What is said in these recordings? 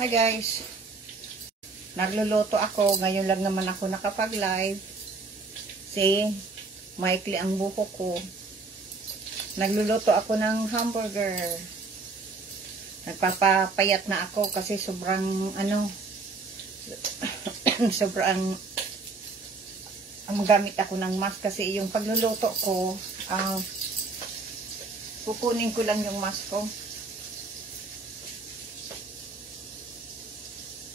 Hi guys, nagluluto ako. Ngayon lang naman ako nakapag-live. See, maikli ang buko ko. Nagluluto ako ng hamburger. Nagpapapayat na ako kasi sobrang sobrang gamit ako ng mask kasi yung pagluluto ko, kukunin ko lang yung mask ko.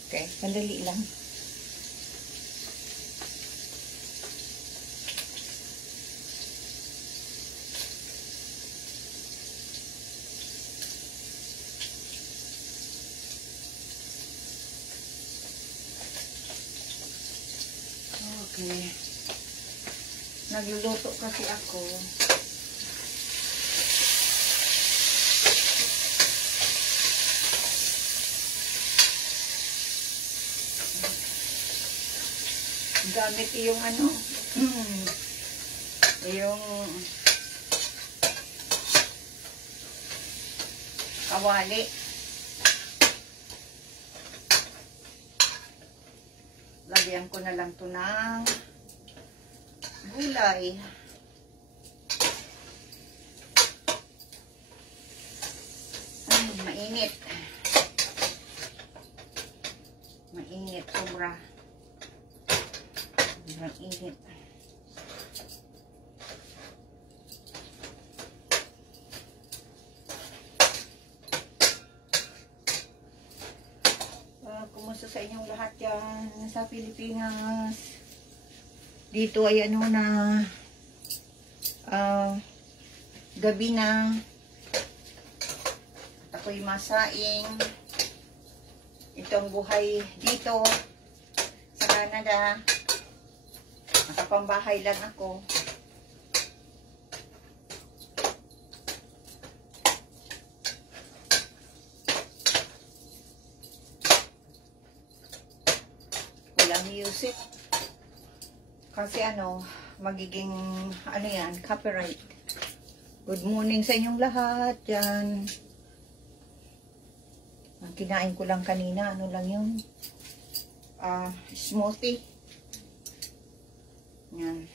Okay, sandali lang. Okay. Nagluluto kasi ako. Gamit yung yung kawali. Lagyan ko na lang to ng gulay. Ay, mainit. Mainit sobra. Sobrang init. Kumusta sa inyong lahat yan sa Pilipinas? Dito ay gabi na. At ako'y masaing. Itong buhay dito sa Canada. Nakapambahay lang ako. Walang music. Kasi magiging yan, copyright. Good morning sa inyong lahat. Yan. Ang kinain ko lang kanina, lang yung smoothie. Yan.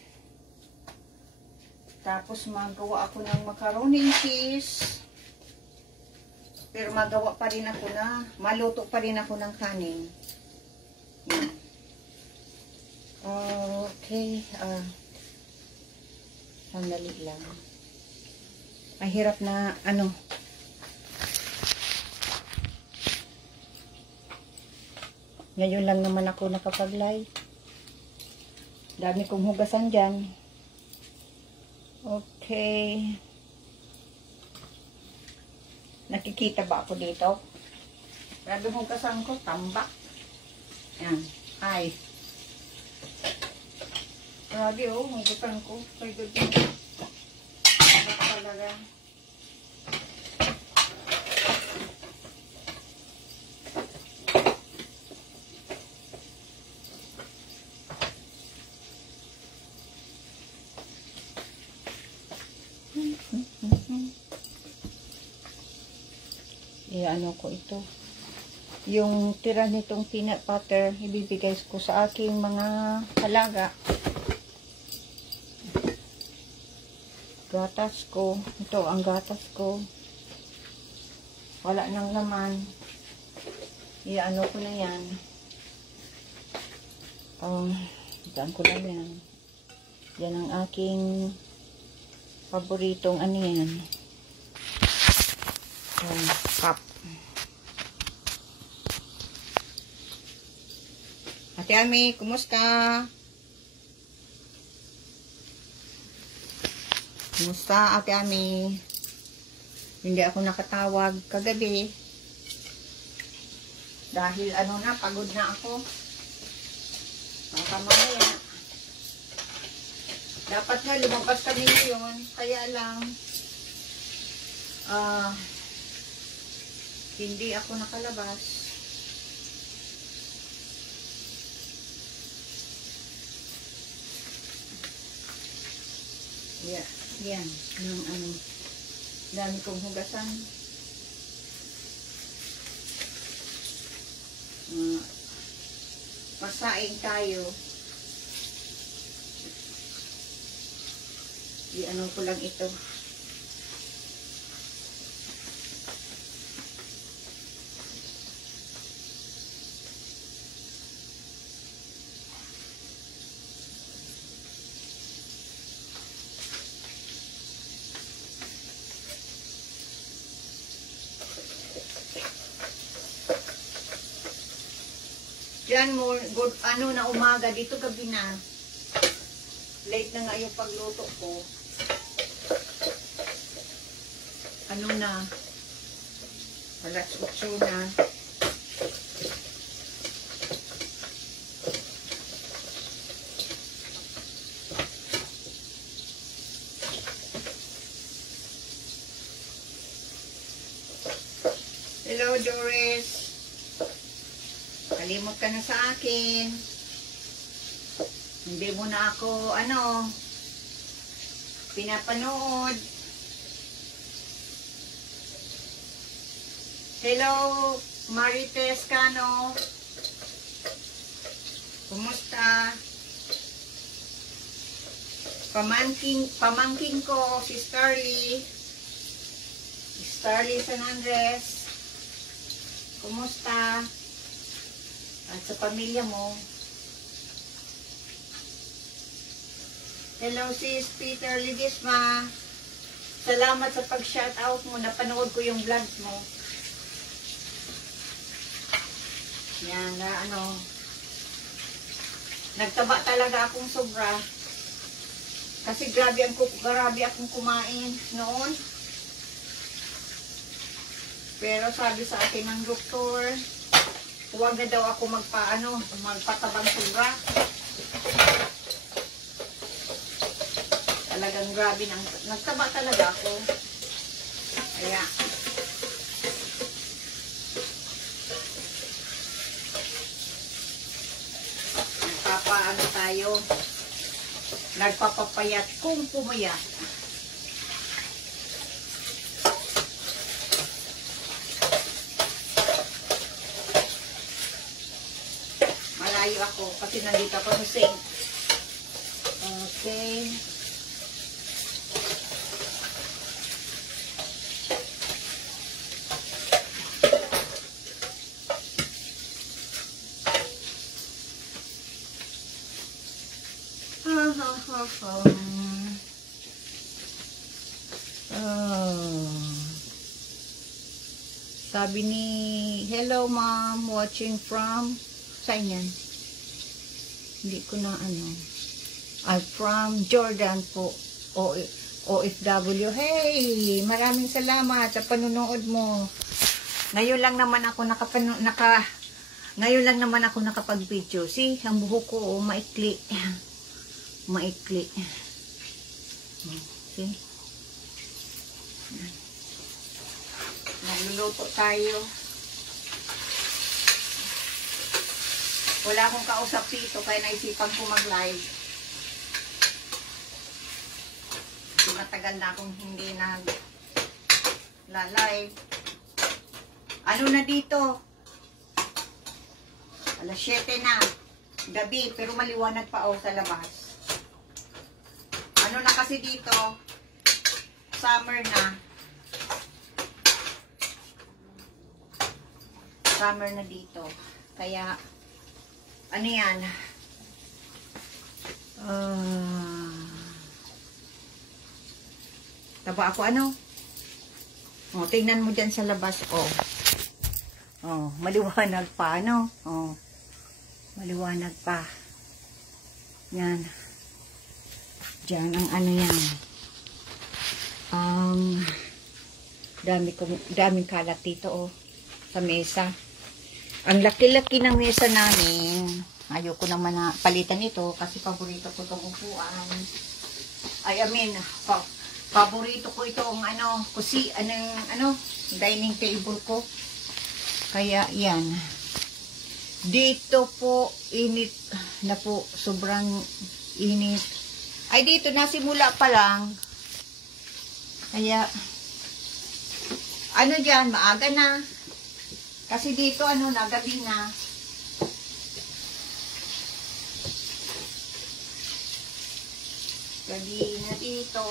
Tapos magawa ako ng macaroni and cheese. Pero magawa pa rin ako maluto pa rin ako ng kanin. Yan. Okay. Sandali lang. Mahirap na Ngayon lang naman ako nakapag-live. Dami kong hugasan dyan. Okay. Nakikita ba ako dito? Grabe hugasan ko. Tambak. Yan. Ay. Grabe hugasan ko. Ay, good. Tambak talaga. Ko ito. Yung tira nitong peanut butter, ibibigay ko sa aking mga halaga. Gatas ko. Ito ang gatas ko. Wala nang laman. Ko na yan. Daan ko lang yan. Yan ang aking paboritong yan. Cup. Ate Ami, kumusta? Kumusta, Ate Ami? Hindi ako nakatawag kagabi. Dahil pagod na ako. Mamaya. Dapat nga lumabas kami ngayon. Kaya lang, hindi ako nakalabas. Yeah, yan. Dami kong hugasan. Masaing tayo. Ano ko lang ito. Diyan mo, good, ano na umaga, dito gabi na. Late na nga yung pagluto ko. Ano na? Alas 8 na. Hello, Doris. Kalimot ka na sa akin. Hindi mo na ako, pinapanood. Hello, Marites Cano. Kumusta? Pamangking ko, si Starly. Starly San Andres. Kumusta? At sa pamilya mo. Hello sis Peter Lidisma. Salamat sa pag-shoutout mo. Napanood ko yung vlogs mo. Yan na nagtaba talaga akong sobra. Kasi grabe akong kumain noon. Pero sabi sa akin ng doktor, huwag na daw ako magpatabang sobra. Talagang grabe nagtaba talaga ako. Kaya, nagpapapayat kung pumayat. Malayo ako kasi nandito ako sa sink. Okay. Sabi ni, hello ma'am, watching from, saan yan? Hindi ko na from Jordan po, OFW. Hey, maraming salamat sa panunood mo. Ngayon lang naman ako nakapag-video. See, ang buhok ko maikli. Maikli. See? Nagluluto tayo. Wala akong kausap dito kaya naisipan ko mag-live. Matagal na akong hindi nag-live. Ano na dito? Alas 7 na. Gabi, pero maliwanag pa sa labas. Ano na kasi dito? Summer na. Summer na dito. Kaya, ano yan? Taba ako tingnan mo dyan sa labas. Maliwanag pa, maliwanag pa. Yan. Diyan ang yan. Daming kalat dito, sa mesa. Ang laki-laki ng mesa namin. Ayoko naman na palitan ito kasi paborito ko itong upuan. Paborito ko itong dining table ko. Kaya yan. Dito po init na po, sobrang init. Ay dito nasimula pa lang. Kaya diyan maaga na. Kasi dito gabi na. Sardinas dito.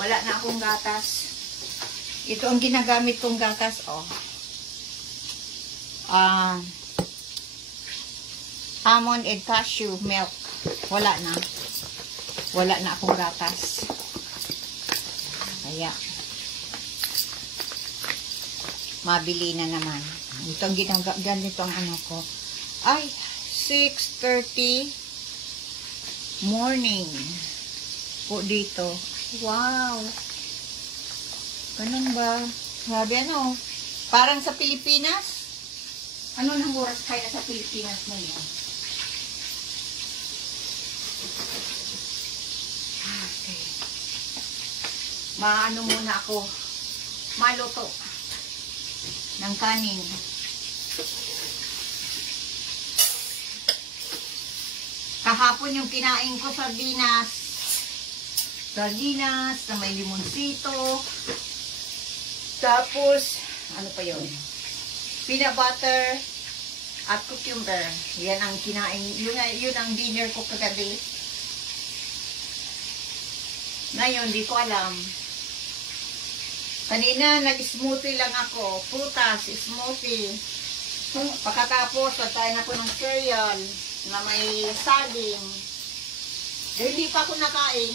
Wala na akong gatas. Ito ang ginagamit kong gatas, oh. Almond and cashew milk. Wala na. Wala na akong gatas. Kaya, mabili na naman. Ito ang ganito ang ano ko. Ay, 6:30 morning po dito. Wow. Ganun ba? Grabe ano. Parang sa Pilipinas. Ano nang oras kaya sa Pilipinas na yan? Okay. Maano muna ako. Maluto ng kanin. Kahapon yung kinain ko sardinas. Sardinas na may limonsito. Tapos, ano pa yun? Peanut butter at cucumber. Yan ang kinain. Yun ang dinner ko kagabi. Ngayon, di ko alam. Kanina, nag-smoothie lang ako. Prutas, smoothie. Pagkatapos, pagkain ako ng cereal na may saging. Hindi pa ako nakain.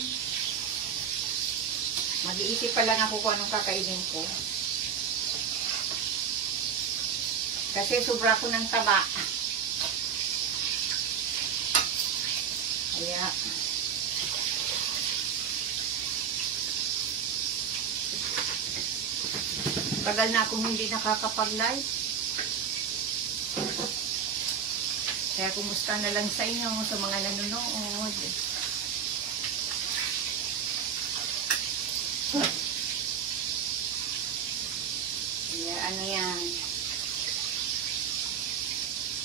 Mag-iisip pa lang ako kung anong kakainin ko. Kasi sobra ko ng taba. Kaya, tagal na akong hindi nakakapag-live. Kaya kumusta na lang sa inyo, sa mga nanonood. Kaya ano yan.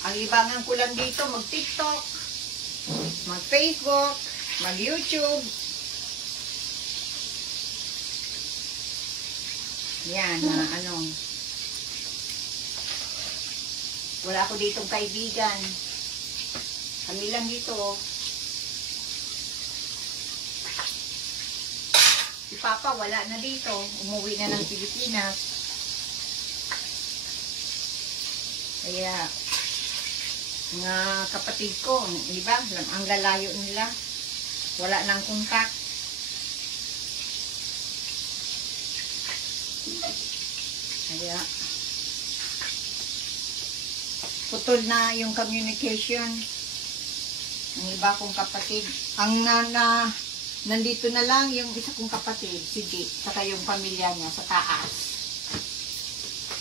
Ang libangan ko lang dito, mag-TikTok, mag-Facebook, mag-YouTube. Yan, ano. Wala ako ditong kaibigan. Kami lang dito. Si Papa wala na dito. Umuwi na ng Pilipinas. Kaya, mga kapatid ko, di ba? Ang lalayo nila. Wala nang kontak. Kaya, putol na yung communication. Ang iba kong kapatid. Ang nandito na lang yung isa kong kapatid, si Dick, saka yung pamilya niya sa taas.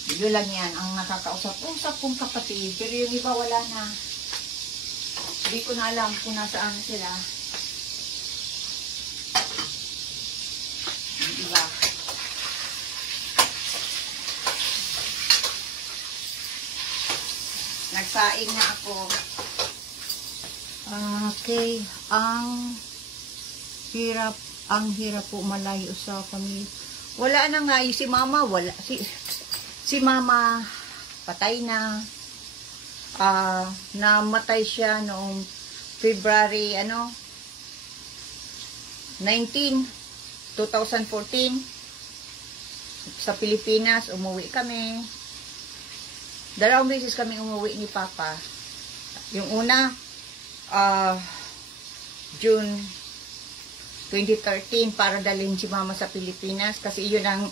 Yun lang yan, ang nakakausap-usap kong kapatid. Pero yung iba wala na. Hindi ko na alam kung nasaan sila. Yung iba. Nagsaing na ako. Okay. Ang hirap po malayo sa pamilya. Wala na nga. Si mama, wala. Si mama, patay na. Namatay siya noong February, 19, 2014. Sa Pilipinas, umuwi kami. 2 beses kami umuwi ni Papa. Yung una, June 2013, para dalhin si Mama sa Pilipinas. Kasi yun ang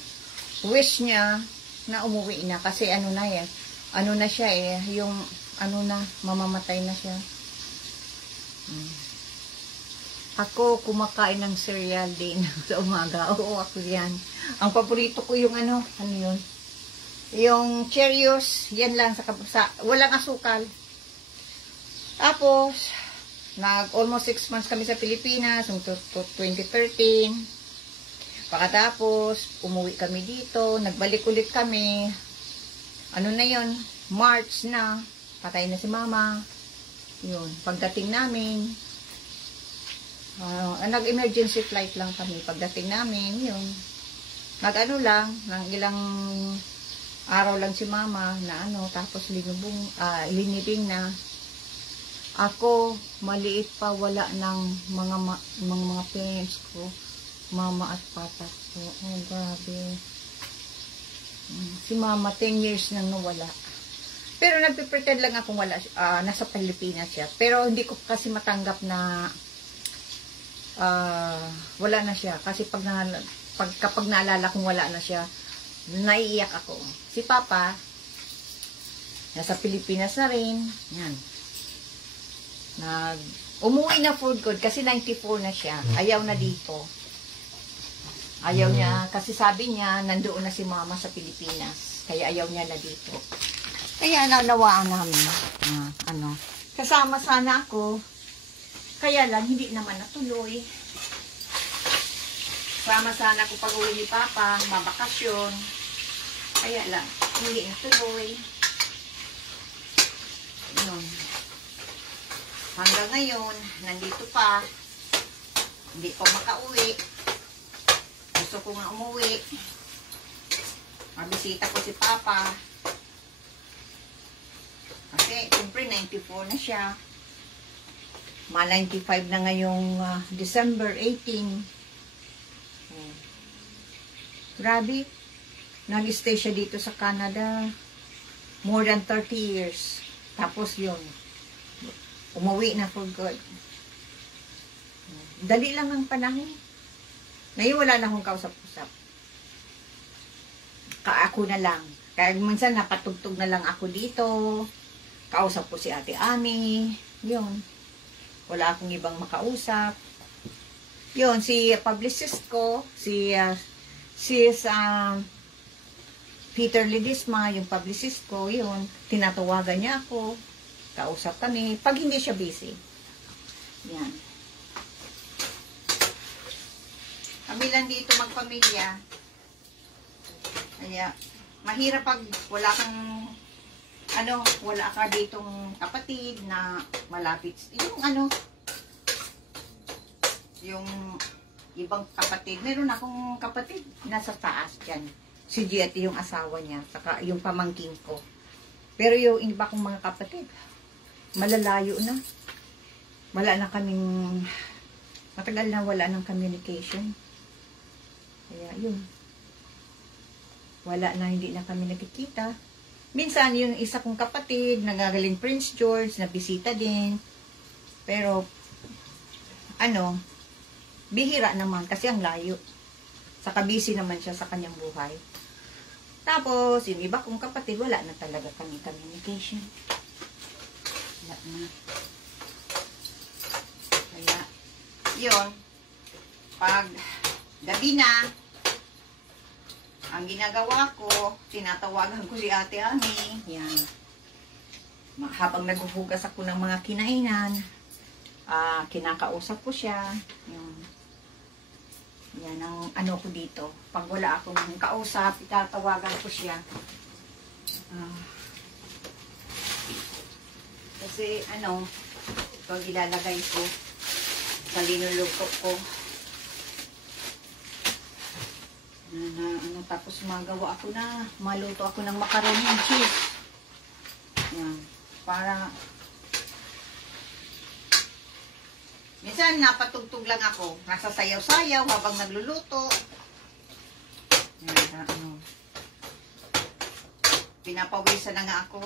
wish niya, na umuwi na. Kasi ano na yan, ano na siya yung mamamatay na siya. Ako, kumakain ng cereal din sa umaga. Oo, ako yan. Ang paborito ko yung ano yun? Yung Cheerios, yan lang walang asukal. Tapos, almost 6 months kami sa Pilipinas, 2013. Pagkatapos, umuwi kami dito, nagbalik ulit kami. Ano na yun? March na, patay na si Mama. Yun, pagdating namin, nag-emergency flight lang kami. Pagdating namin, yun, nag-ano lang, ng ilang araw lang si mama na ano, tapos linibing na. Ako, maliit pa, wala ng mga parents ko, mama at papa ko. Oh, grabe. Si mama, 10 years nang nawala. Pero nagpipretend lang akong wala, nasa Pilipinas siya. Pero hindi ko kasi matanggap na wala na siya. Kasi kapag naalala kong wala na siya, naiiyak ako. Si Papa, nasa Pilipinas na rin. Yan. Umuwi na for good kasi 94 na siya. Ayaw na dito. Ayaw niya, kasi sabi niya, nandoon na si Mama sa Pilipinas. Kaya ayaw niya na dito. Kaya nawaan namin. Kasama sana ako. Kaya lang, hindi naman natuloy. Sama sana ako pag uwi ni Papa, mabakasyon. Kaya lang, hindi natuloy. Yun. Hanggang ngayon, nandito pa. Hindi pa makauwi. Gusto ko nga umuwi. Mabisita ko si Papa. Kasi, siyempre, 94 na siya. Ma-95 na ngayong December 18. Grabe. Nag-stay siya dito sa Canada. More than 30 years. Tapos yun. Umuwi na for good. Dali lang ang panahon. Ngayon wala na akong kausap-usap. Ako na lang. Kaya minsan napatugtog na lang ako dito. Kausap ko si Ate Ami. Yun. Wala akong ibang makausap. Yun, si publicist ko, si Peter Ledesma, yung publicist ko, yun. Tinatawagan niya ako. Kausap kami. Pag hindi siya busy. Yan. Kami lang dito magpamilya. Kaya, mahirap pag wala kang wala ka ditong kapatid na malapit. Yung ibang kapatid. Meron akong kapatid nasa taas dyan. Si Jet, yung asawa niya. Saka yung pamangkin ko. Pero yung iba kong mga kapatid, malalayo na. Wala na kaming, matagal na wala ng communication. Kaya yun. Wala na, hindi na kami nagkikita. Minsan, yung isa kong kapatid, nagagaling Prince George, nabisita din. Pero, bihira naman kasi ang layo. Saka busy naman siya sa kanyang buhay. Tapos, yung iba kong kapatid, wala na talaga kami communication. Wala na. Kaya, yun. Pag gabi na, ang ginagawa ko, tinatawagan ko si Ate Ami. Yan. Habang naghuhugas ako ng mga kinainan, kinakausap ko siya. Yan ang ko dito. Pag wala akong kausap, itatawagan ko siya. Kasi ito ilalagay ko sa linuluto ko. Tapos maluto ako ng macaroni and cheese. Yan. Para minsan napatugtog lang ako. Nasa sayaw-sayaw habang nagluluto. Yan, pinapawisan na nga ako.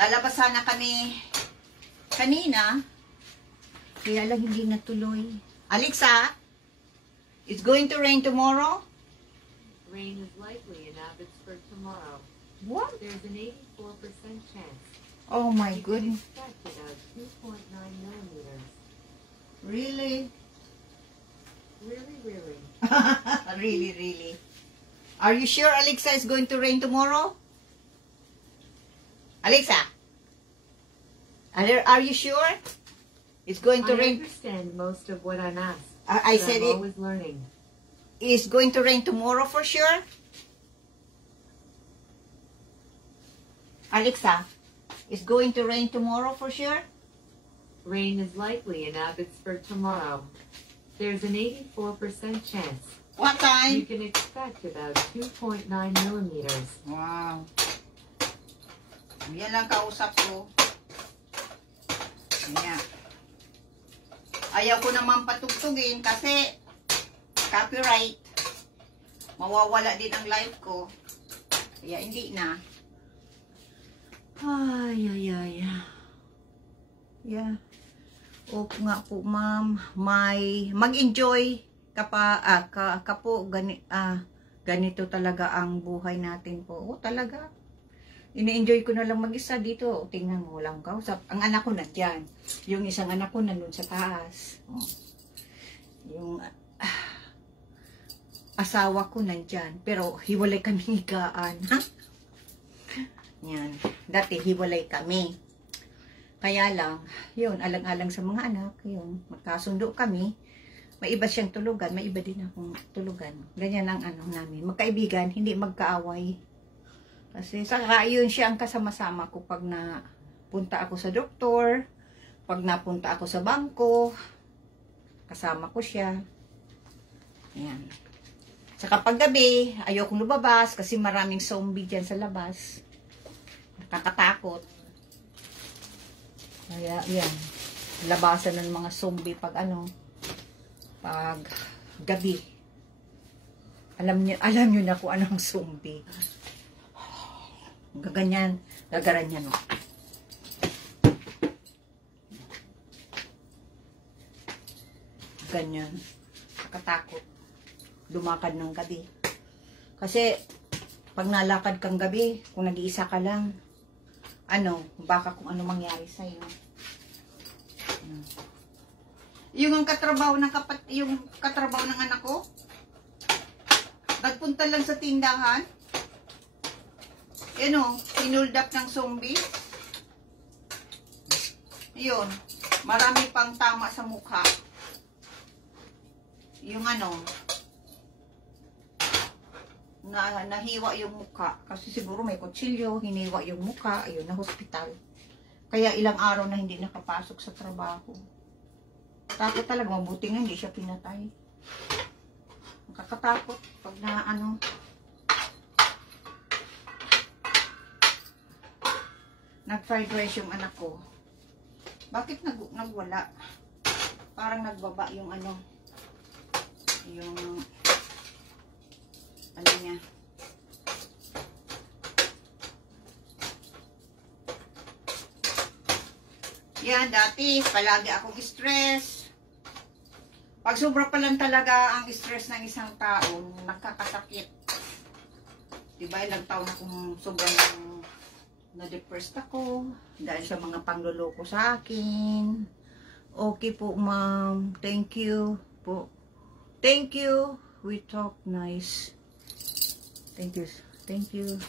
Lalabas sana kami kanina. Kaya lang hindi natuloy. Alexa, it's going to rain tomorrow? Rain is likely in Abbotsford tomorrow. What? There's an 84% chance. Oh my goodness. Expected of 2.9 millimeters. Really? Really, really. Really. Are you sure Alexa is going to rain tomorrow? Alexa? Are you sure? It's going to rain. I understand most of what I'm asked. I said I'm always learning. It's going to rain tomorrow for sure? Alexa, it's going to rain tomorrow for sure? Rain is likely in Abbotsford tomorrow. There's an 84% chance. What You time? can expect about 2.9 millimeters. Wow. Yan lang kausap ko. Ayan. Ayaw ko naman patugtugin kasi copyright. Mawawala din ang live ko. Kaya hindi na. Ay, ay, ay. Yeah. Opo nga po, ma'am. Mag-enjoy ka po. Ganito talaga ang buhay natin po. Oh, talaga. Ini-enjoy ko na lang mag-isa dito. Tingnan mo lang kausap. Ang anak ko nandyan. Yung isang anak ko nandun sa taas. Oh. Yung asawa ko nandyan. Pero hiwalay kami higaan. Ha? Yan. Dati hiwalay kami. Kaya lang, yun, alang-alang sa mga anak, yun, magkasundo kami. May iba siyang tulugan, may iba din akong tulugan. Ganyan ang ano namin. Magkaibigan, hindi magkaaway. Kasi saka yun siya ang kasama-sama ko pag napunta ako sa doktor, pag napunta ako sa bangko, kasama ko siya. Ayan. Saka pag gabi, ayokong lumabas kasi maraming zombie dyan sa labas. Nakakatakot. Kaya yan. Labasan ng mga zombie pag pag gabi. Alam nyo na kung anong zombie. Gaganyan, gagaran yan. Oh. Ganyan. Nakatakot. Lumakad ng gabi. Kasi, pag nalakad kang gabi, kung nag-iisa ka lang, baka kung ano mangyari sa'yo. Yung katrabaho ng anak ko, nagpunta lang sa tindahan, pinulled up ng zombie. Yun, marami pang tama sa mukha. Yung nahiwa yung mukha. Kasi siguro may kutsilyo, hiniwa yung mukha, ayun, na hospital. Kaya ilang araw na hindi nakapasok sa trabaho. Takot talaga, mabuti nga hindi siya pinatay. Nakakatakot pag nag-fried rice yung anak ko. Bakit nagwala? Parang nagbaba yung yung niya. Yan, dati palagi akong stress. Pag sobra pa lang talaga ang stress ng isang tao, nagkakasakit. Diba, ilang taon akong sobrang na-depressed ako dahil sa mga pangloloko sa akin. Okay po, ma'am. Thank you po. Thank you. We talk nice. Thank you. Thank you.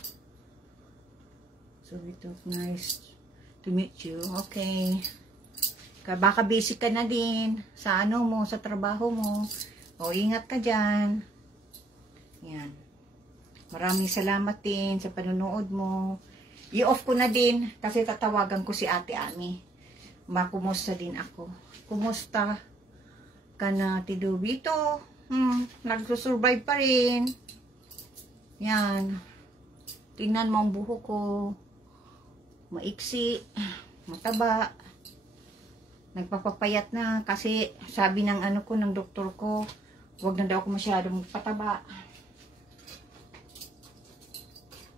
So, we talk nice to meet you. Okay. Baka busy ka na din sa sa trabaho mo. O, ingat ka dyan. Yan. Maraming salamat din sa panonood mo. I-off ko na din kasi tatawagan ko si Ate Ami. Makumusta din ako. Kumusta ka na, Tidubito? Nagsusurvive pa rin. Yan. Tingnan mo ang buhok ko. Maiksi. Mataba. Nagpapapayat na kasi sabi ng ng doktor ko, huwag na daw ako masyadong pataba.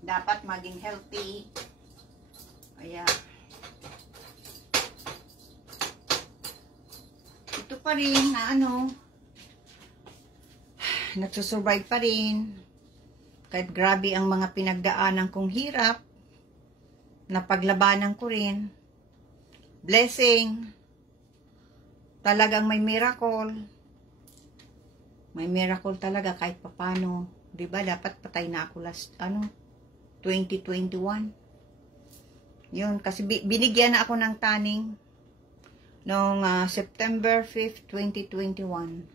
Dapat maging healthy. Kaya ito pa rin na nagsusurvive pa rin. Kahit grabe ang mga pinagdaanan kong hirap, napaglabanan ko rin. Blessing. Talagang may miracle. May miracle talaga kahit papano. Diba, dapat patay na ako last, 2021. Yun, kasi binigyan na ako ng taning noong September 5th, 2021.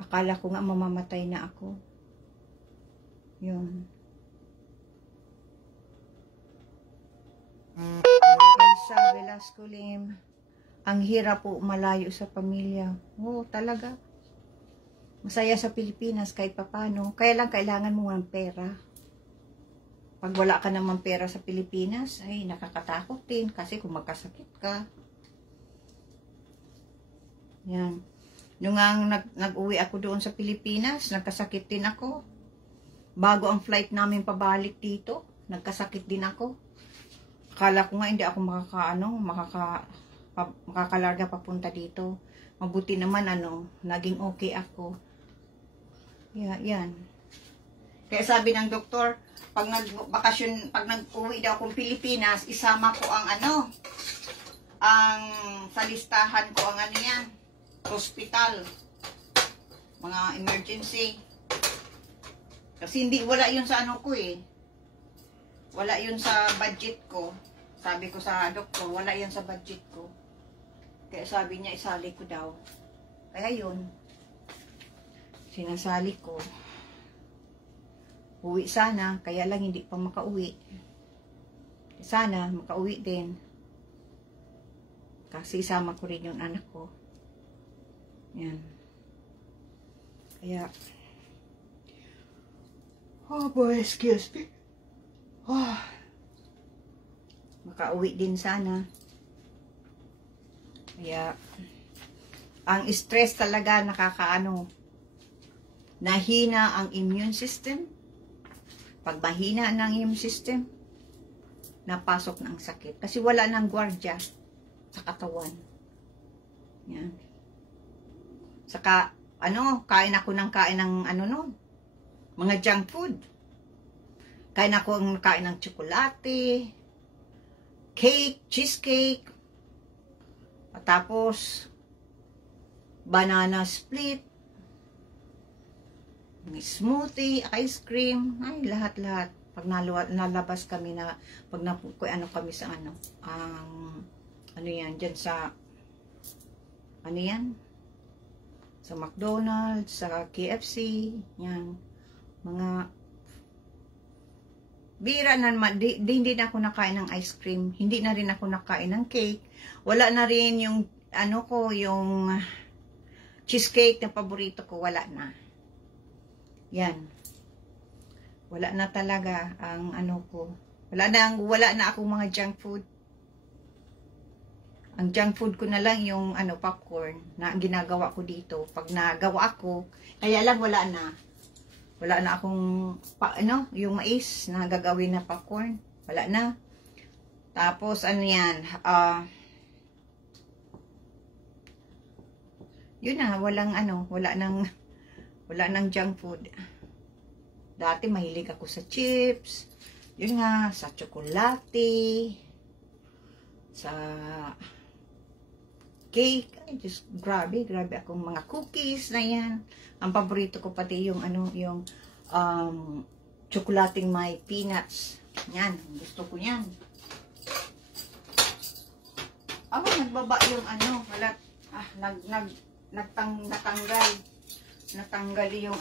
Akala ko nga mamamatay na ako. Yun. Elsa Velasco Lim. Ang hirap po malayo sa pamilya. Oo, talaga. Masaya sa Pilipinas kahit papano. Kaya lang kailangan mo ng pera. Pag wala ka naman pera sa Pilipinas, ay nakakatakot din. Kasi kung magkasakit ka. Yan. Nung nag-uwi ako doon sa Pilipinas, nagkasakit din ako. Bago ang flight namin pabalik dito, nagkasakit din ako. Akala ko nga hindi ako makakalarga papunta dito. Mabuti naman naging okay ako. Yan. Kaya sabi ng doktor, pag nagbakasyon, pag nag-uwi daw akong Pilipinas, isama ko ang sa listahan ko ang yan, hospital, mga emergency. Kasi wala yun sa ko eh. Wala yun sa budget ko. Sabi ko sa doktor, wala yan sa budget ko. Kaya sabi niya, isali ko daw. Kaya yun, sinasali ko. Uwi sana, kaya lang hindi pa makauwi. Sana, makauwi din. Kasi isama ko rin yung anak ko. Yan. Kaya, oh boy, excuse me. Oh. Makauwi din sana. Kaya, ang stress talaga nahina ang immune system. Pag mahina ng immune system, napasok na ang sakit. Kasi wala nang gwardya sa katawan. Yan. Saka, kain ako ng mga junk food. Kain ng tsokolate, cake, cheesecake, tapos, banana split, smoothie, ice cream, ay lahat-lahat. Pag nalabas kami kami sa yan, dyan sa, sa McDonald's, sa KFC, yan, mga, bira na naman, hindi na ako nakain ng ice cream, hindi na rin ako nakain ng cake, wala na rin yung, yung cheesecake na paborito ko, wala na. Yan. Wala na talaga ang ko. Wala na akong mga junk food. Ang junk food ko na lang yung popcorn na ginagawa ko dito. Pag nagawa ako, kaya lang wala na. Wala na akong yung mais na gagawin na popcorn. Wala na. Tapos yan, yun na, wala nang junk food. Dati mahilig ako sa chips, yun nga, sa tsokolate, sa cake. Ay, just grabe akong mga cookies na yan. Ang paborito ko pati yung tsokolating may peanuts. Yan, gusto ko yan. Nagbaba yung natanggal yung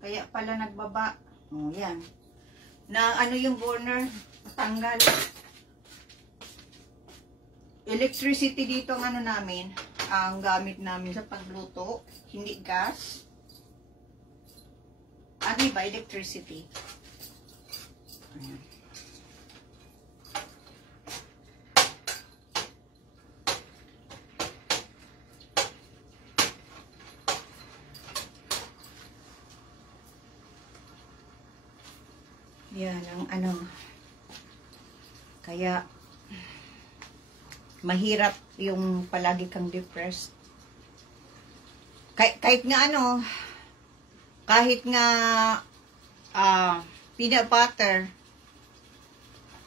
kaya pala nagbaba. Yan. Yung burner, natanggal. Electricity dito ang namin, ang gamit namin sa pagluto, hindi gas. Ba, electricity. Ayan. Yan, kaya, mahirap yung palagi kang depressed. Kahit nga peanut butter,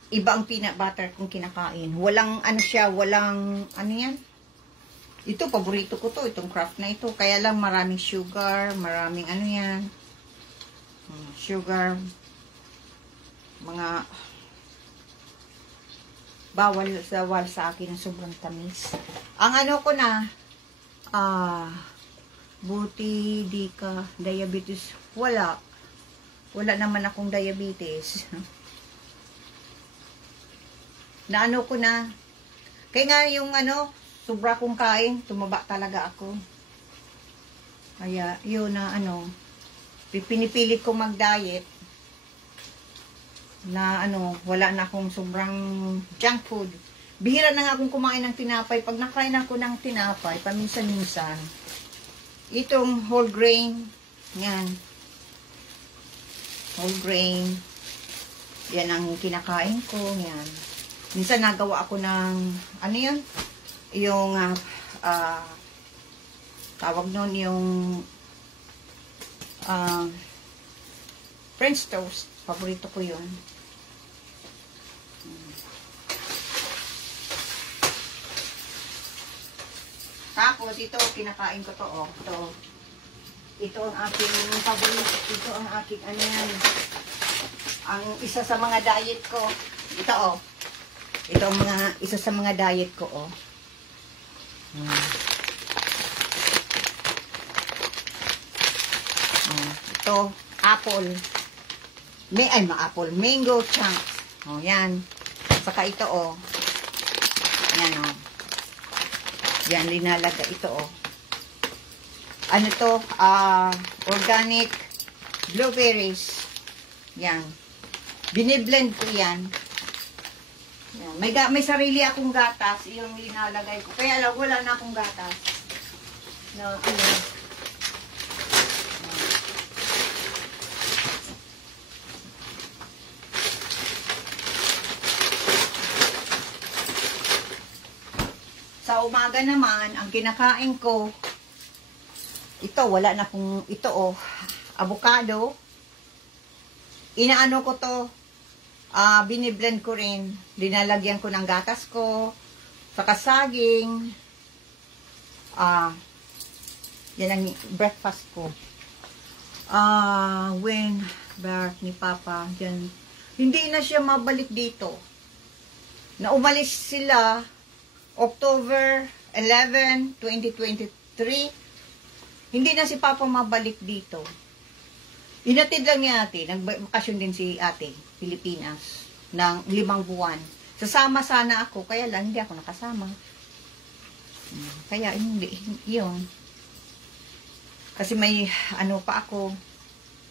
iba ang peanut butter kung kinakain. Walang walang yan. Ito, paborito ko to, itong Kraft na ito. Kaya lang maraming sugar, maraming yan. Sugar, mga bawal sa akin ng sobrang tamis. Ang ko na, buti di ka diabetes. Wala naman akong diabetes. Na ano ko na. Kaya nga yung ano, sobra kong kain, tumaba talaga ako. Kaya yun na ano, pinipilit ko mag-diet. Na ano, wala na akong sobrang junk food. Bihira na nga akong kumain ng tinapay. Pag nakain ako ng tinapay, paminsan-minsan, itong whole grain, yan. Whole grain. Yan ang kinakain ko, yan. Minsan nagawa ako ng, ano yun? Yung, tawag nun yung, French toast. Paborito ko yun. Tapos, ito, kinakain ko to, oh. Ito ang aking paborito. Ito ang aking, ano yan, ang isa sa mga diet ko. Ito, oh. Ito ang isa sa mga diet ko, oh. Ito, apple. Apple. Mango chunks. Oh, yan. Saka ito, oh. Yan, oh. Yan, linalaga ito, oh. Ano to? Organic blueberries. Yan. Biniblend ko yan. Yan. May sarili akong gatas. Yung linalagay ko. Kaya lang, wala na akong gatas. No, ano. Sa umaga naman, ang kinakain ko, ito, wala na kung, ito, oh, avocado. Inaano ko to, biniblend ko rin. Linalagyan ko ng gatas ko, saka saging. Yan ang breakfast ko. When, birth ni Papa, yan. Hindi na siya mabalik dito. Na umalis sila, October 11, 2023, hindi na si Papa mabalik dito. Inatid lang niya ate, nagbakasyon din si ate, Pilipinas, ng 5 buwan. Sasama sana ako, kaya lang hindi ako nakasama. Kaya hindi, yun. Kasi may ano pa ako,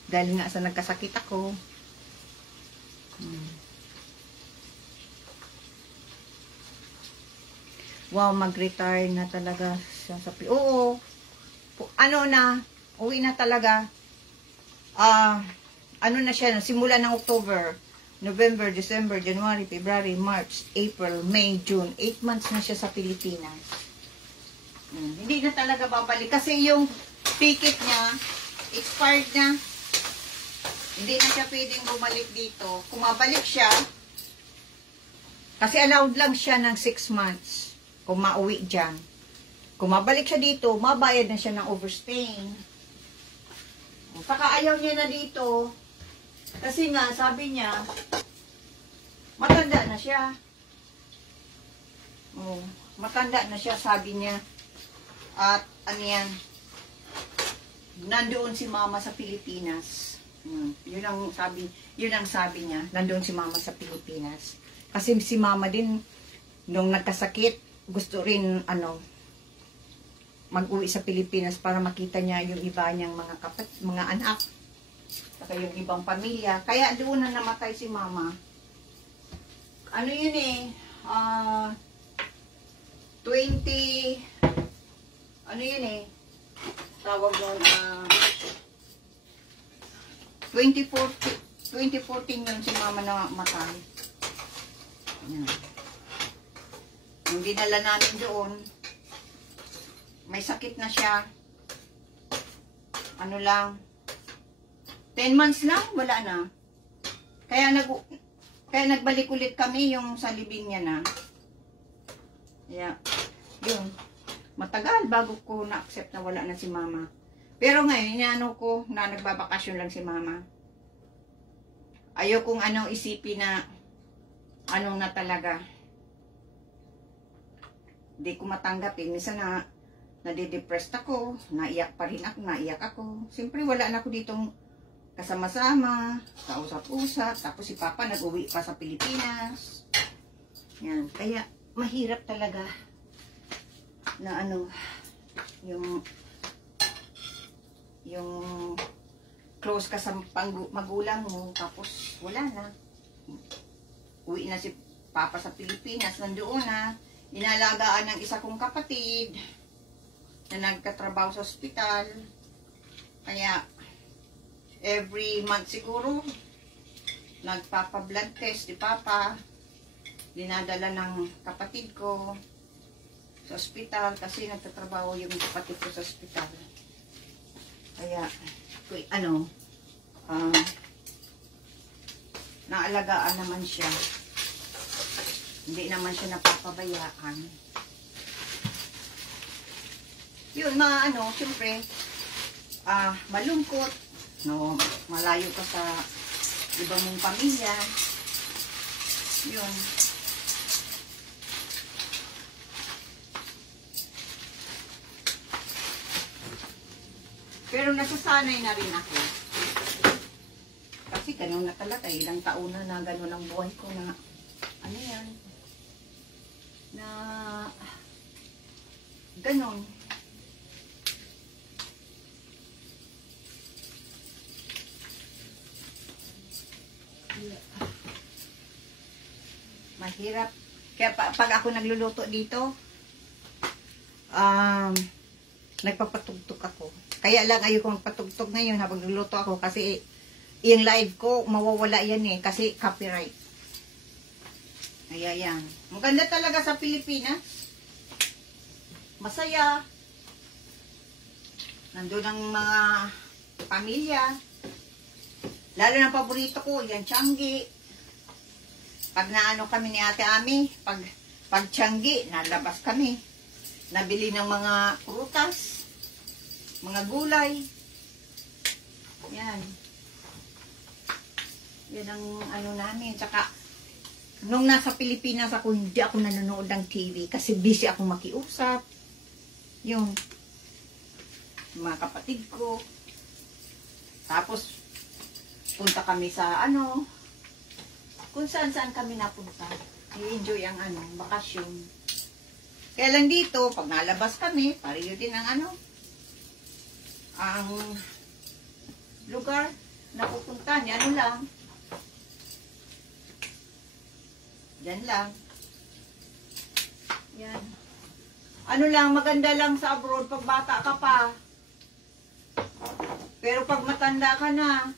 dahil nga sa nagkasakit ako. Wow, mag-retire na talaga siya sa Oo. Ano na, uwi na talaga. Ano na siya, simula ng October, November, December, January, February, March, April, May, June. 8 months na siya sa Pilipinas. Hindi na talaga babalik. Kasi yung ticket niya, expired na. Hindi na siya pwedeng bumalik dito. Kung mabalik siya, kasi allowed lang siya ng 6 months. Kung mauwi dyan. Kung mabalik siya dito, mabayad na siya ng overstaying. Saka ayaw niya na dito. Kasi nga, sabi niya, matanda na siya. Matanda na siya, sabi niya. At, ano yan, nandoon si Mama sa Pilipinas. Yun ang sabi niya, nandoon si Mama sa Pilipinas. Kasi si Mama din, nung nagkasakit, gusto rin, mag-uwi sa Pilipinas para makita niya yung iba niyang mga anak. Saka yung ibang pamilya. Kaya doon na namatay si Mama. Ano yun eh, 2014 yun si Mama na matay. Yan. Yung dinala namin doon, may sakit na siya. Ano lang, 10 months lang, wala na. Kaya nagbalik ulit kami yung sa libing niya na. Yeah. Yun. Matagal bago ko na-accept na wala na si Mama. Pero ngayon, inaano ko na nagbabakasyon lang si Mama. Ayaw kong isipin na anong na talaga. Hindi ko matanggap eh. Minsan nadidepressed ako, naiyak ako. Siyempre wala na ako ditong kasama-sama, kausap-usap. Tapos si Papa nag-uwi pa sa Pilipinas. Yan. Kaya, mahirap talaga na ano, yung close ka sa magulang mo, tapos wala na. Uwi na si Papa sa Pilipinas, nandoon na, inalagaan ng isa kong kapatid na nagkatrabaho sa ospital. Kaya, every month siguro, nagpapa-blood test si Papa, dinadala ng kapatid ko sa ospital kasi nagtatrabaho yung kapatid ko sa ospital. Kaya, ano, naalagaan naman siya. Hindi naman siya napapabayaan. Yun, ano, siyempre, malungkot, no, malayo ka sa iba mong pamilya. Yun. Pero nasasanay na rin ako. Kasi ganun na talaga, ilang taon na ganun ang buhay ko na, ano yan, na, ganun. Mahirap. Kaya pag ako nagluluto dito, nagpapatugtog ako. Kaya lang ayoko magpatugtog ngayon habang nagluluto ako kasi yung live ko, mawawala yan eh, kasi copyright. Kaya yan. Maganda talaga sa Pilipinas. Masaya. Nandun ang mga pamilya. Lalo na paborito ko, yan, Tiangge. Pag naano kami ni Ate Ami, pag Tiangge, nalabas kami. Nabili ng mga prutas, mga gulay. Yan. Yan ang ano namin. Tsaka, nung nasa Pilipinas ako, hindi ako nanonood ng TV kasi busy ako makiusap. Yung mga kapatid ko. Tapos, punta kami sa ano, kung saan-saan kami napunta. I-enjoy ang ano, bakasyon. Kaya lang dito, pag nalabas kami, pariyo din ang ano, ang lugar na pupunta niya, ano lang, yan lang. Yan. Ano lang, maganda lang sa abroad pag bata ka pa. Pero pag matanda ka na,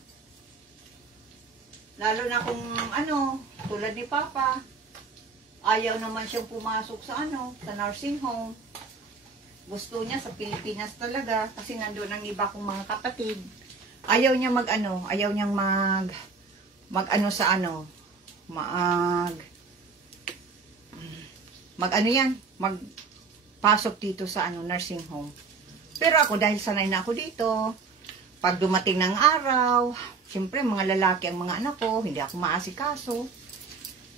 lalo na kung ano, tulad ni Papa, ayaw naman siyang pumasok sa ano, sa nursing home. Gusto niya sa Pilipinas talaga kasi nandoon ang iba kong mga kapatid. Ayaw niya mag-ano, ayaw niyang mag-ano sa ano, mag-ano yan, magpasok dito sa ano, nursing home. Pero ako, dahil sanay na ako dito, pag dumating ng araw, siyempre mga lalaki ang mga anak ko, hindi ako maasikaso.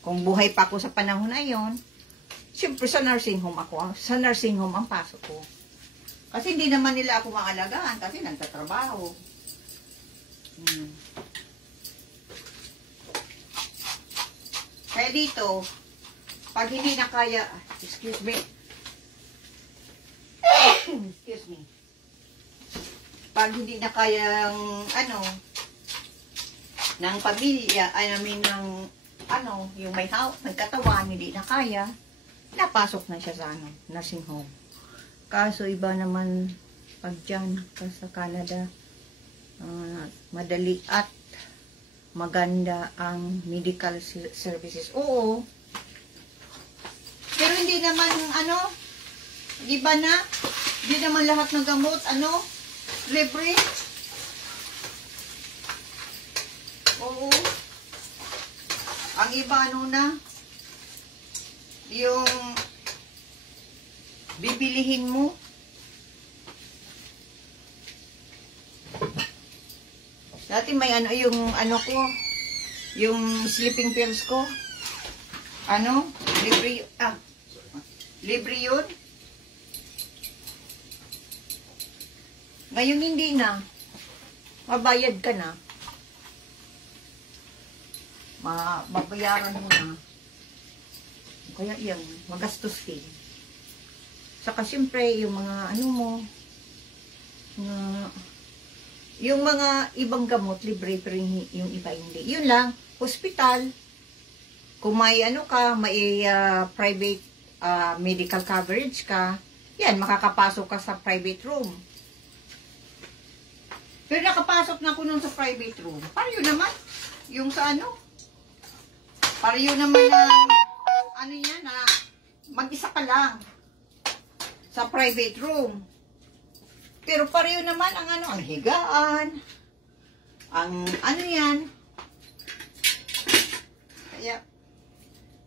Kung buhay pa ako sa panahon na yon, siyempre sa nursing home ako, sa nursing home ang pasok ko. Kasi hindi naman nila ako maalagaan kasi nagtatrabaho. Kaya dito, pag hindi na kaya, excuse me, excuse me, pag hindi na kaya ano, ng pamilya, I mean, ng ano, yung may katawan, hindi na kaya, napasok na siya sa ano, nursing home. Kaso iba naman pag dyan, sa Canada, madali at maganda ang medical services. Oo. Pero hindi naman, ano, iba na, hindi naman lahat ng gamot, ano, libre. Oo. Ang iba, ano na, yung bibilihin mo. Dati may ano, yung ano ko, yung sleeping pills ko. Ano? Libre, libre yun. Ngayon hindi na. Mabayad ka na. Mabayaran mo na. Kaya yan, magastos din. Saka siyempre, yung mga ano mo, yung mga ibang gamot, libre, pero yung iba hindi. Yun lang, hospital, kung may ano ka, may private medical coverage ka, yan, makakapasok ka sa private room. Pero nakapasok na ako nun sa private room. Pareho naman, yung sa ano, pareho naman na, ano yan, na mag-isa ka lang sa private room. Pero pareho naman ang ano, ang higaan, ang ano yan. Kaya,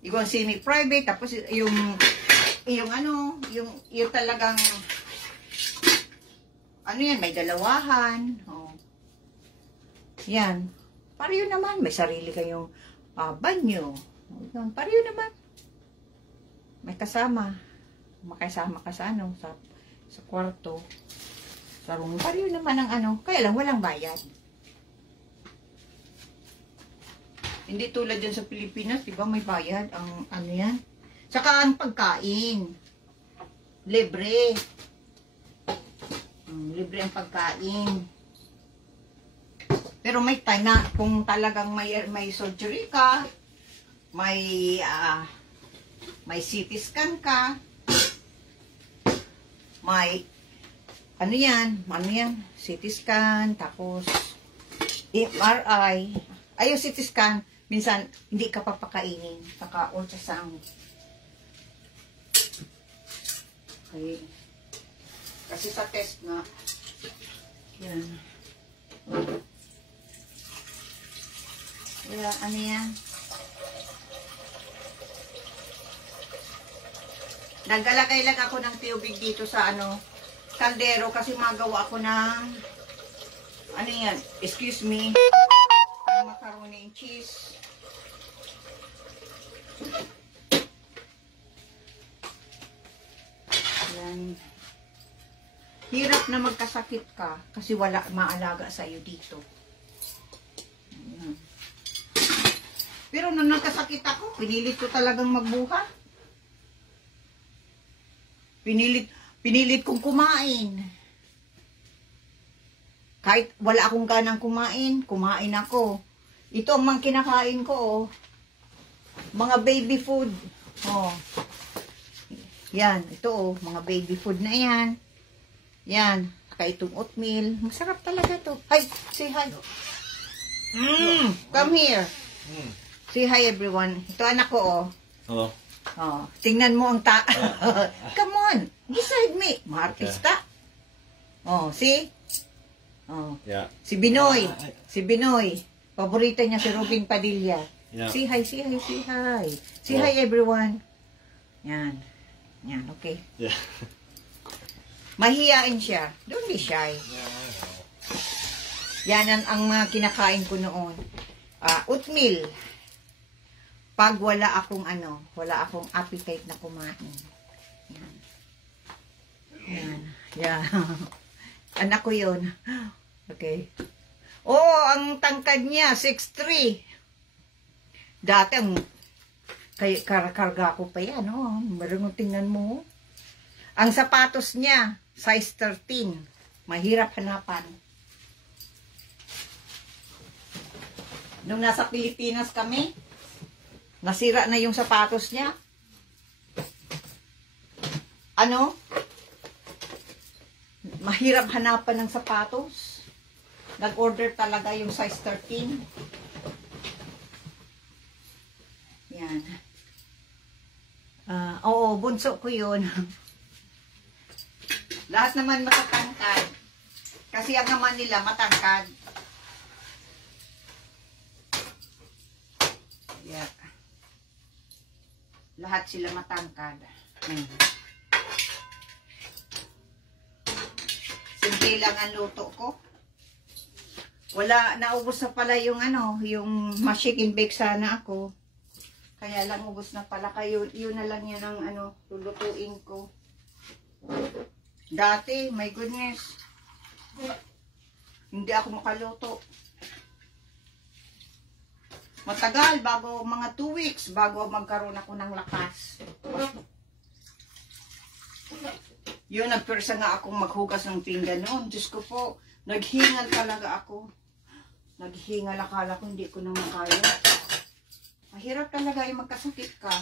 yung semi-private, tapos yung ano, yung talagang, ano yan, may dalawahan. Oh. Yan. Pareho naman, may sarili kayong banyo. Pareho naman. May kasama. Makasama ka sa ano, sa kwarto. Sa room. Pareho naman ang ano, kaya lang walang bayad. Hindi tulad dyan sa Pilipinas, di ba may bayad ang ano yan. Saka ang pagkain. Libre. Libre ang pagkain. Pero may time na kung talagang may surgery ka, may CT scan ka, may ano yan, CT scan, tapos MRI. Ay, yung CT scan, minsan hindi ka papakainin, saka ultrasound. Okay. Kasi sa test nga, yan. Kaya, ano yan? Naglalagay lang ako ng tubig dito sa ano, kaldero kasi magawa ako ng, ano yan, excuse me, macaroni and cheese. Yan. Hirap na magkasakit ka kasi wala maalaga sa iyo dito. Ayan. Pero nung nagkasakit ako, pinilit ko talagang magbuhat. Pinilit kong kumain. Kahit wala akong ganang kumain ako. Ito ang mga kinakain ko, oh. Mga baby food. Oh. Yan, ito oh, mga baby food na yan. Yan, saka itong oatmeal. Masarap talaga to. Hi, say hi. Come here. Say hi everyone. Ito anak ko oh. Hello. Oh, tingnan mo ang Come on, beside me. Maartista. Okay. Oh, see? Oh. Yeah. Si Binoy. Si Binoy. Paborito niya si Robin Padilla. Yeah. Say hi, say hi, say hi. Say hi everyone. Yan. Yan, okay. Yeah. Mahiyain siya. Don't be shy. Yan ang mga kinakain ko noon. Oatmeal. Pag wala akong appetite na kumain. Yan. Yan. Yan. Anak ko yun. Okay. Oh, ang tangkad niya, 6'3". Dati ang karga ko pa yan. Oh. Marunong tingnan mo. Ang sapatos niya, size 13. Mahirap hanapan. Nung nasa Pilipinas kami, nasira na yung sapatos niya. Ano? Mahirap hanapan ng sapatos. Nag-order talaga yung size 13. Yan. Oo, bunso ko yun. Lahat naman matatangkad. Kasi ang naman nila matangkad. Yeah. Lahat sila matangkad. Simple lang ang luto ko. Wala, naubos na pala yung yung ma-chicken bake sana ako. Kaya lang ubos na pala. Kayo, yun na lang yan ang lulutuin ko. Dati, my goodness. Hindi ako makaluto. Matagal, bago mga 2 weeks, bago magkaroon ako ng lakas. Yun, nagpirsa nga akong maghugas ng pinggan noon. Diyos ko po, naghingal talaga ako. Naghingal, akala ko hindi ko na makaya. Mahirap talaga yung magkasakit ka.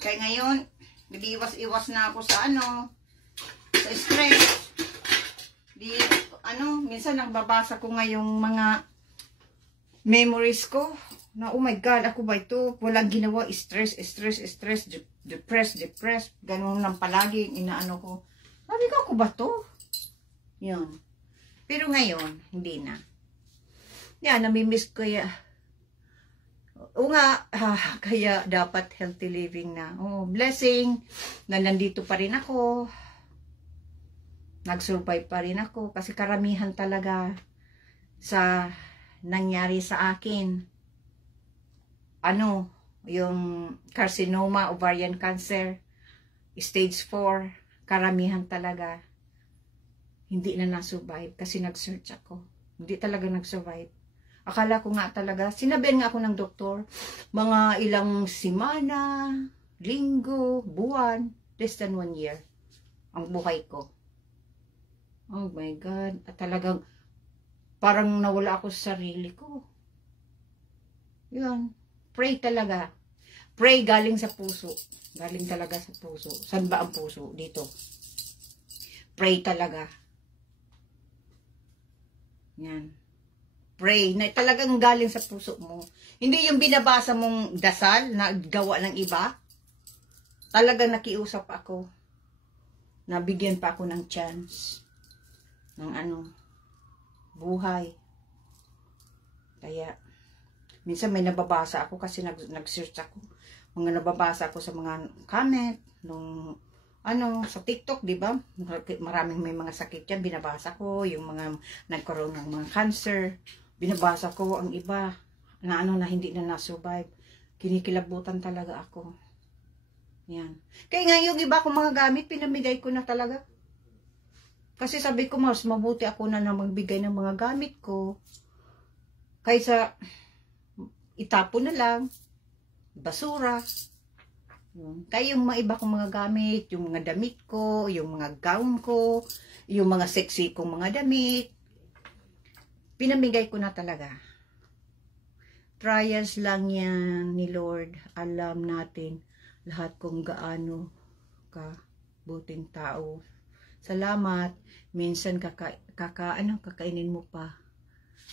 Kaya ngayon, nag-iwas-iwas na ako sa sa stress. Minsan nagbabasa ko ngayong mga memories ko. Na, oh my God, ako ba ito? Walang ginawa, stress, depressed. Ganun lang palagi, inaano ko. Sabi ko, ako ba ito? Yun. Pero ngayon, hindi na. Yan, namimiss ko ya. O nga, kaya dapat healthy living na. Oh, blessing na nandito pa rin ako. Nag-survive pa rin ako. Kasi karamihan talaga sa nangyari sa akin. Yung carcinoma, ovarian cancer, stage 4, karamihan talaga. Hindi na na-survive kasi nag-search ako. Hindi talaga nag-survive. Akala ko nga talaga, sinabihan nga ako ng doktor, mga ilang semana, linggo, buwan, less than 1 year, ang buhay ko. Oh my God, at talagang parang nawala ako sa sarili ko. Yun, pray talaga. Pray galing sa puso. Galing talaga sa puso. Saan ba ang puso? Dito. Pray talaga. Yan. Pray na talagang galing sa puso mo. Hindi yung binabasa mong dasal na gawa ng iba. Talagang nakiusap ako. Nabigyan pa ako ng chance. Ng buhay. Kaya, minsan may nababasa ako kasi nag-search ako. Mga nababasa ako sa mga comment, nung sa TikTok, di ba? Maraming may mga sakit yan, binabasa ko, yung mga nagkaroon ng mga cancer, binabasa ko ang iba, na na hindi na na-survive. Kinikilabutan talaga ako. Yan. Kaya nga yung iba kong mga gamit, pinamigay ko na talaga. Kasi sabi ko, mas mabuti ako na magbigay ng mga gamit ko, kaysa itapon na lang, basura. Kaya yung mga iba kong mga gamit, yung mga damit ko, yung mga gown ko, yung mga sexy kong mga damit, pinamigay ko na talaga. Trials lang yan ni Lord. Alam natin lahat kung gaano ka buting tao. Salamat. Minsan kakainin mo pa.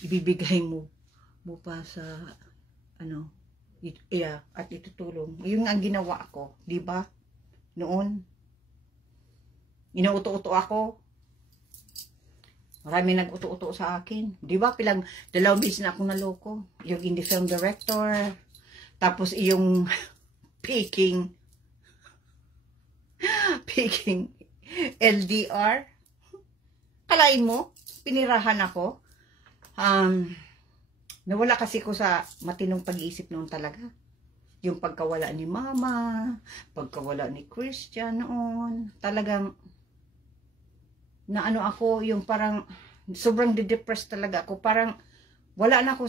Ibibigay mo pa sa at itutulong. Yung ang ginawa ko, di ba? Noon, inuuto-uto ako. Marami nag-uto-uto sa akin. Di ba? 2 beses na akong naloko. Yung indie film director. Tapos yung picking LDR. Kalain mo, pinirahan ako. Nawala kasi ko sa matinong pag-iisip noon talaga. Yung pagkawala ni Mama, pagkawala ni Christian noon, talagang ako, yung parang sobrang de-depressed talaga ako. Parang wala na ako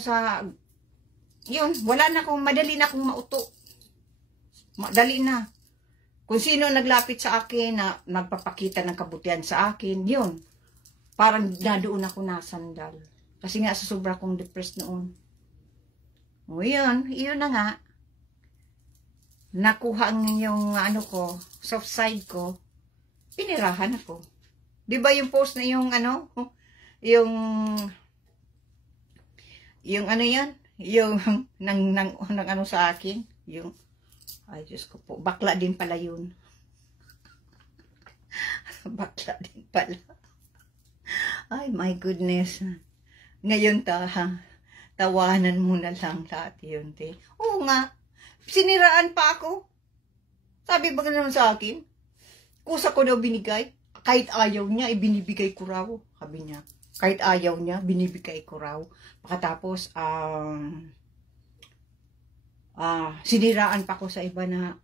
madali na akong mauto. Madali na. Kung sino naglapit sa akin na nagpapakita ng kabutihan sa akin, yun. Parang nadoon ako nasandal. Kasi nga sa sobra kong depressed noon. O yun na nga. Nakuha ang yung soft side ko. Pinirahan ako. Di ba yung post na yung yan? Yung nang sa akin? Yung, ay Diyos ko po, bakla din pala yun. Bakla din pala. Ay, my goodness. Ngayon tawanan mo na lang lahat yun, te. Oo nga, siniraan pa ako. Sabi ba naman sa akin? Kusa ko daw binigay. Kahit ayaw niya, ibinibigay ko raw. Sabi niya, kahit ayaw niya, binibigay ko raw. Pagkatapos, siniraan pa ko sa iba na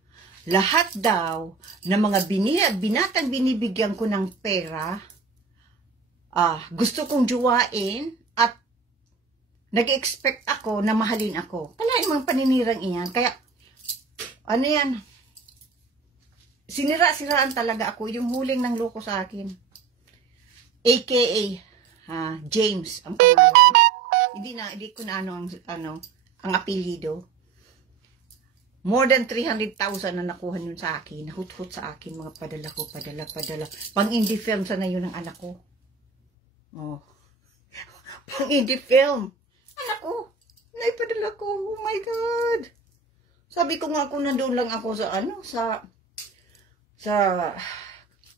lahat daw na mga binatang binibigyan ko ng pera, gusto kong juwain at nag-expect ako na mahalin ako. Kalain mga paninirang iyan. Kaya, ano yan? Sinira-siraan talaga ako. Yung huling ng loko sa akin. AKA, James, ang pangalan. Hindi ko na ang apelido. More than 300,000 na nakuha nun sa akin. Nahut-hut sa akin. Mga padala ko, padala. Pang-indie film sana yun ng anak ko. Oh. Pang-indie film. Anak ko. Naipadala ko. Oh my God. Sabi ko nga kung nandoon lang ako sa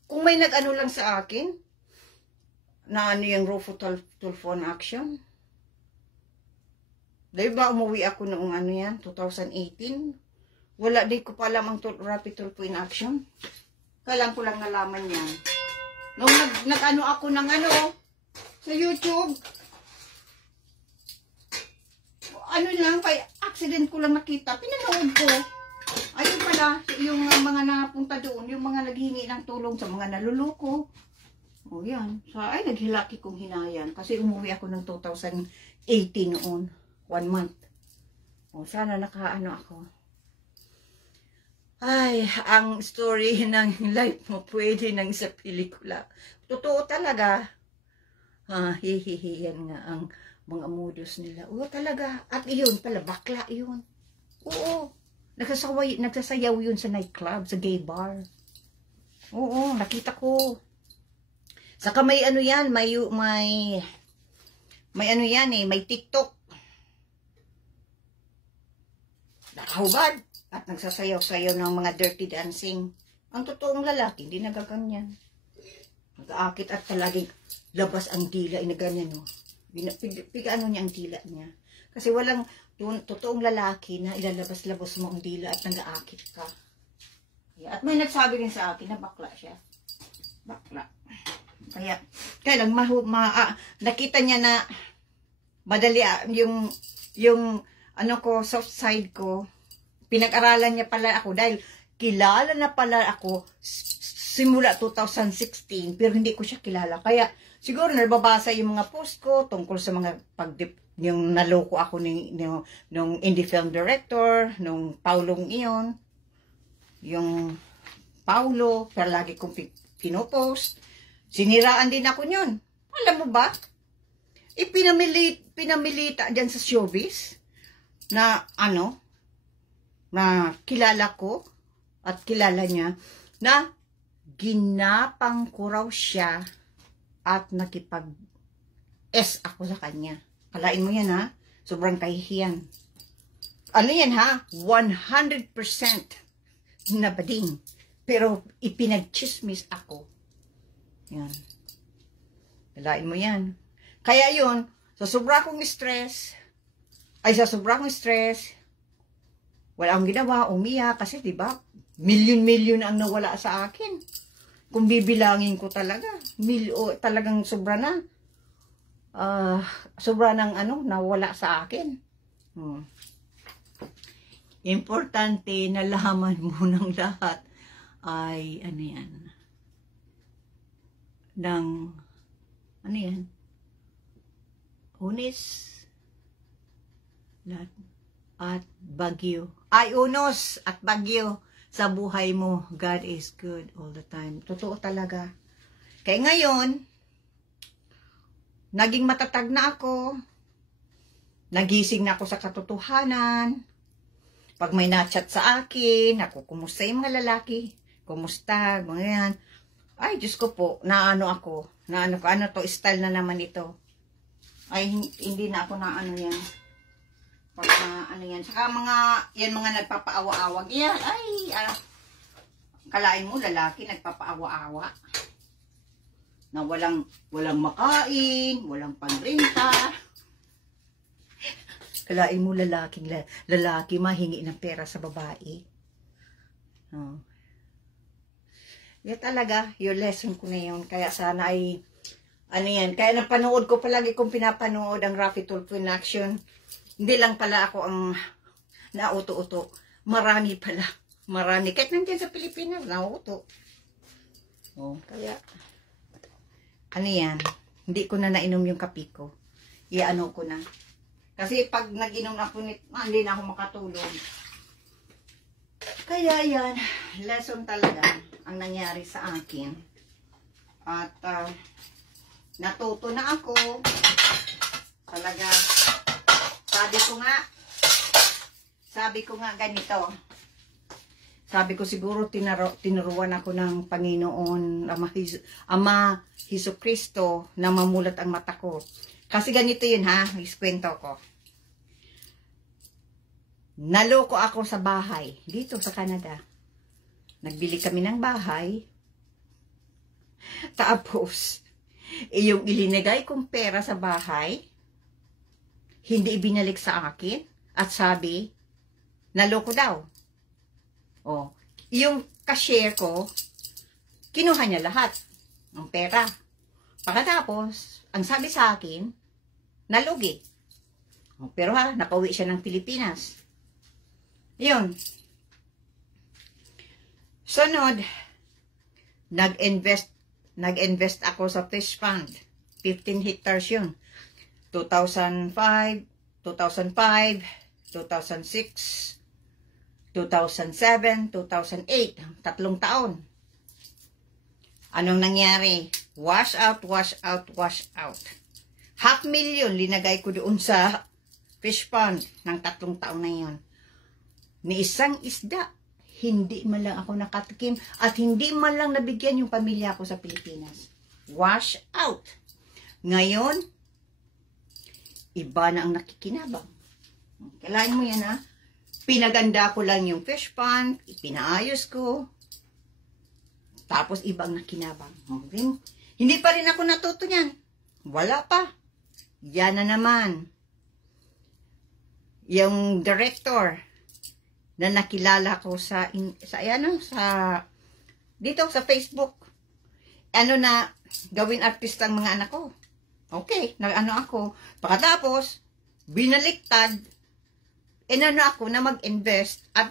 kung may nag-ano lang sa akin, na ano yung Rufo Tulfo action. Dahil ba umuwi ako noong 2018? Wala din ko pa alam ang Rapid Tulfo in action. Kailan ko lang nalaman yan. Nung nag-ano ako ng sa YouTube. Kay accident ko lang nakita. Pinanood ko. Ayun pala, yung mga napunta doon, yung mga naghingi ng tulong sa mga naluloko. O yan. Ay, naghilaki kong hinayan. Kasi umuwi ako ng 2018 noon. 1 month. O, sana nakaano ako. Ay, ang story ng life mo pwede nang sa pelikula. Totoo talaga. Yan nga ang mga modus nila. Oo, talaga. At iyon pala, bakla yun. Oo. Nagsasayaw yun sa nightclub, sa gay bar. Oo, nakita ko. Saka may yan, may may TikTok. Nakahubad. At nagsasayaw-sayaw ng mga dirty dancing. Ang totoong lalaki, hindi nagaganyan. Nag-aakit at palaging labas ang dila, inaganyan, no? Pigaano niya ang dila niya. Kasi walang totoong lalaki na ilalabas-labas mo ang dila at nag-aakit ka. At may nagsabi rin sa akin na bakla siya. Bakla. Kaya lang nakita niya na madali yung soft side ko. Pinag-aralan niya pala ako dahil kilala na pala ako simula 2016 pero hindi ko siya kilala. Kaya siguro nababasa yung mga post ko tungkol sa mga yung naloko ako nung indie film director, nung Paulong iyon. Yung Paulo, pero lagi kong pinopost. Siniraan din ako yun. Alam mo ba? Pinamilita dyan sa showbiz na na kilala ko at kilala niya na ginapang ko raw siya at nakipag-S ako sa kanya. Kalain mo yan, ha? Sobrang kahihiyan. Ano yan, ha? 100% na bading. Pero ipinag-chismis ako. Yan. Kalain mo yan. Kaya yun, sa sobra kong stress, wala akong ginawa, umiyak, kasi diba, milyon ang nawala sa akin. Kung bibilangin ko talaga, talagang sobra na. Sobra ng nawala sa akin. Importante na laman mo ng lahat ay Unis lahat at bagyo. Unos at bagyo sa buhay mo. God is good all the time. Totoo talaga. Kaya ngayon, naging matatag na ako. Nagising na ako sa katotohanan. Pag may na-chat sa akin, kumusta yung mga lalaki? Kumusta? Mga yan. Ay, Diyos ko po, ano to, style na naman ito. Ay, hindi na ako yan. Pag yan. Saka mga nagpapaawa-awag. Yan, kalain mo, lalaki, nagpapaawa-awa. Na walang makain, walang panrenta. Kalain mo, lalaki mahingi ng pera sa babae. Yan talaga, yung lesson ko na yun. Kaya sana ay, kaya napanood ko palagi kung pinapanood ang Rapid Tulfo in action. Hindi lang pala ako ang nauto-uto. Marami pala. Marami. Kahit nandiyan sa Pilipinas, nauto. Kaya, yan. Hindi ko na nainom yung kape ko. Iano ko na. Kasi pag nag-inom ako nito, hindi na ako makatulog. Kaya yan, lesson talaga ang nangyari sa akin. At natuto na ako. Talaga, sabi ko nga ganito. Sabi ko siguro tinuruan ako ng Panginoon, Ama Jesucristo na mamulat ang mata ko. Kasi ganito yun ha, iskwento ko. Naloko ako sa bahay, dito sa Canada. Nagbili kami ng bahay. Tapos, yung ilinagay kong pera sa bahay, hindi ibinalik sa akin. At sabi, naloko daw. Oh, yung cashier ko, kinuha niya lahat ng pera. Pagkatapos, ang sabi sa akin, nalugi. Oh, pero ha, nakauwi siya ng Pilipinas. Yun. Sunod, nag-invest ako sa fish pond. 15 hectares yun. 2005, 2005, 2006, 2007, 2008. 3 taon. Anong nangyari? Wash out, wash out, wash out. 500,000 linagay ko doon sa fish pond ng 3 taon na yun. Ni isang isda, hindi man lang ako nakatikim at hindi man lang nabigyan yung pamilya ko sa Pilipinas. Wash out. Ngayon, iba na ang nakikinabang. Kailangan mo yan ha. Pinaganda ko lang yung fish pond, pinaayos ko. Tapos ibang nakinabang. Okay? Hindi pa rin ako natuto niyan. Wala pa. Yan na naman. Yung director na nakilala ko dito sa Facebook. Na gawin artista ang mga anak ko. Okay, ako. Pagkatapos, binaliktad, ako na mag-invest at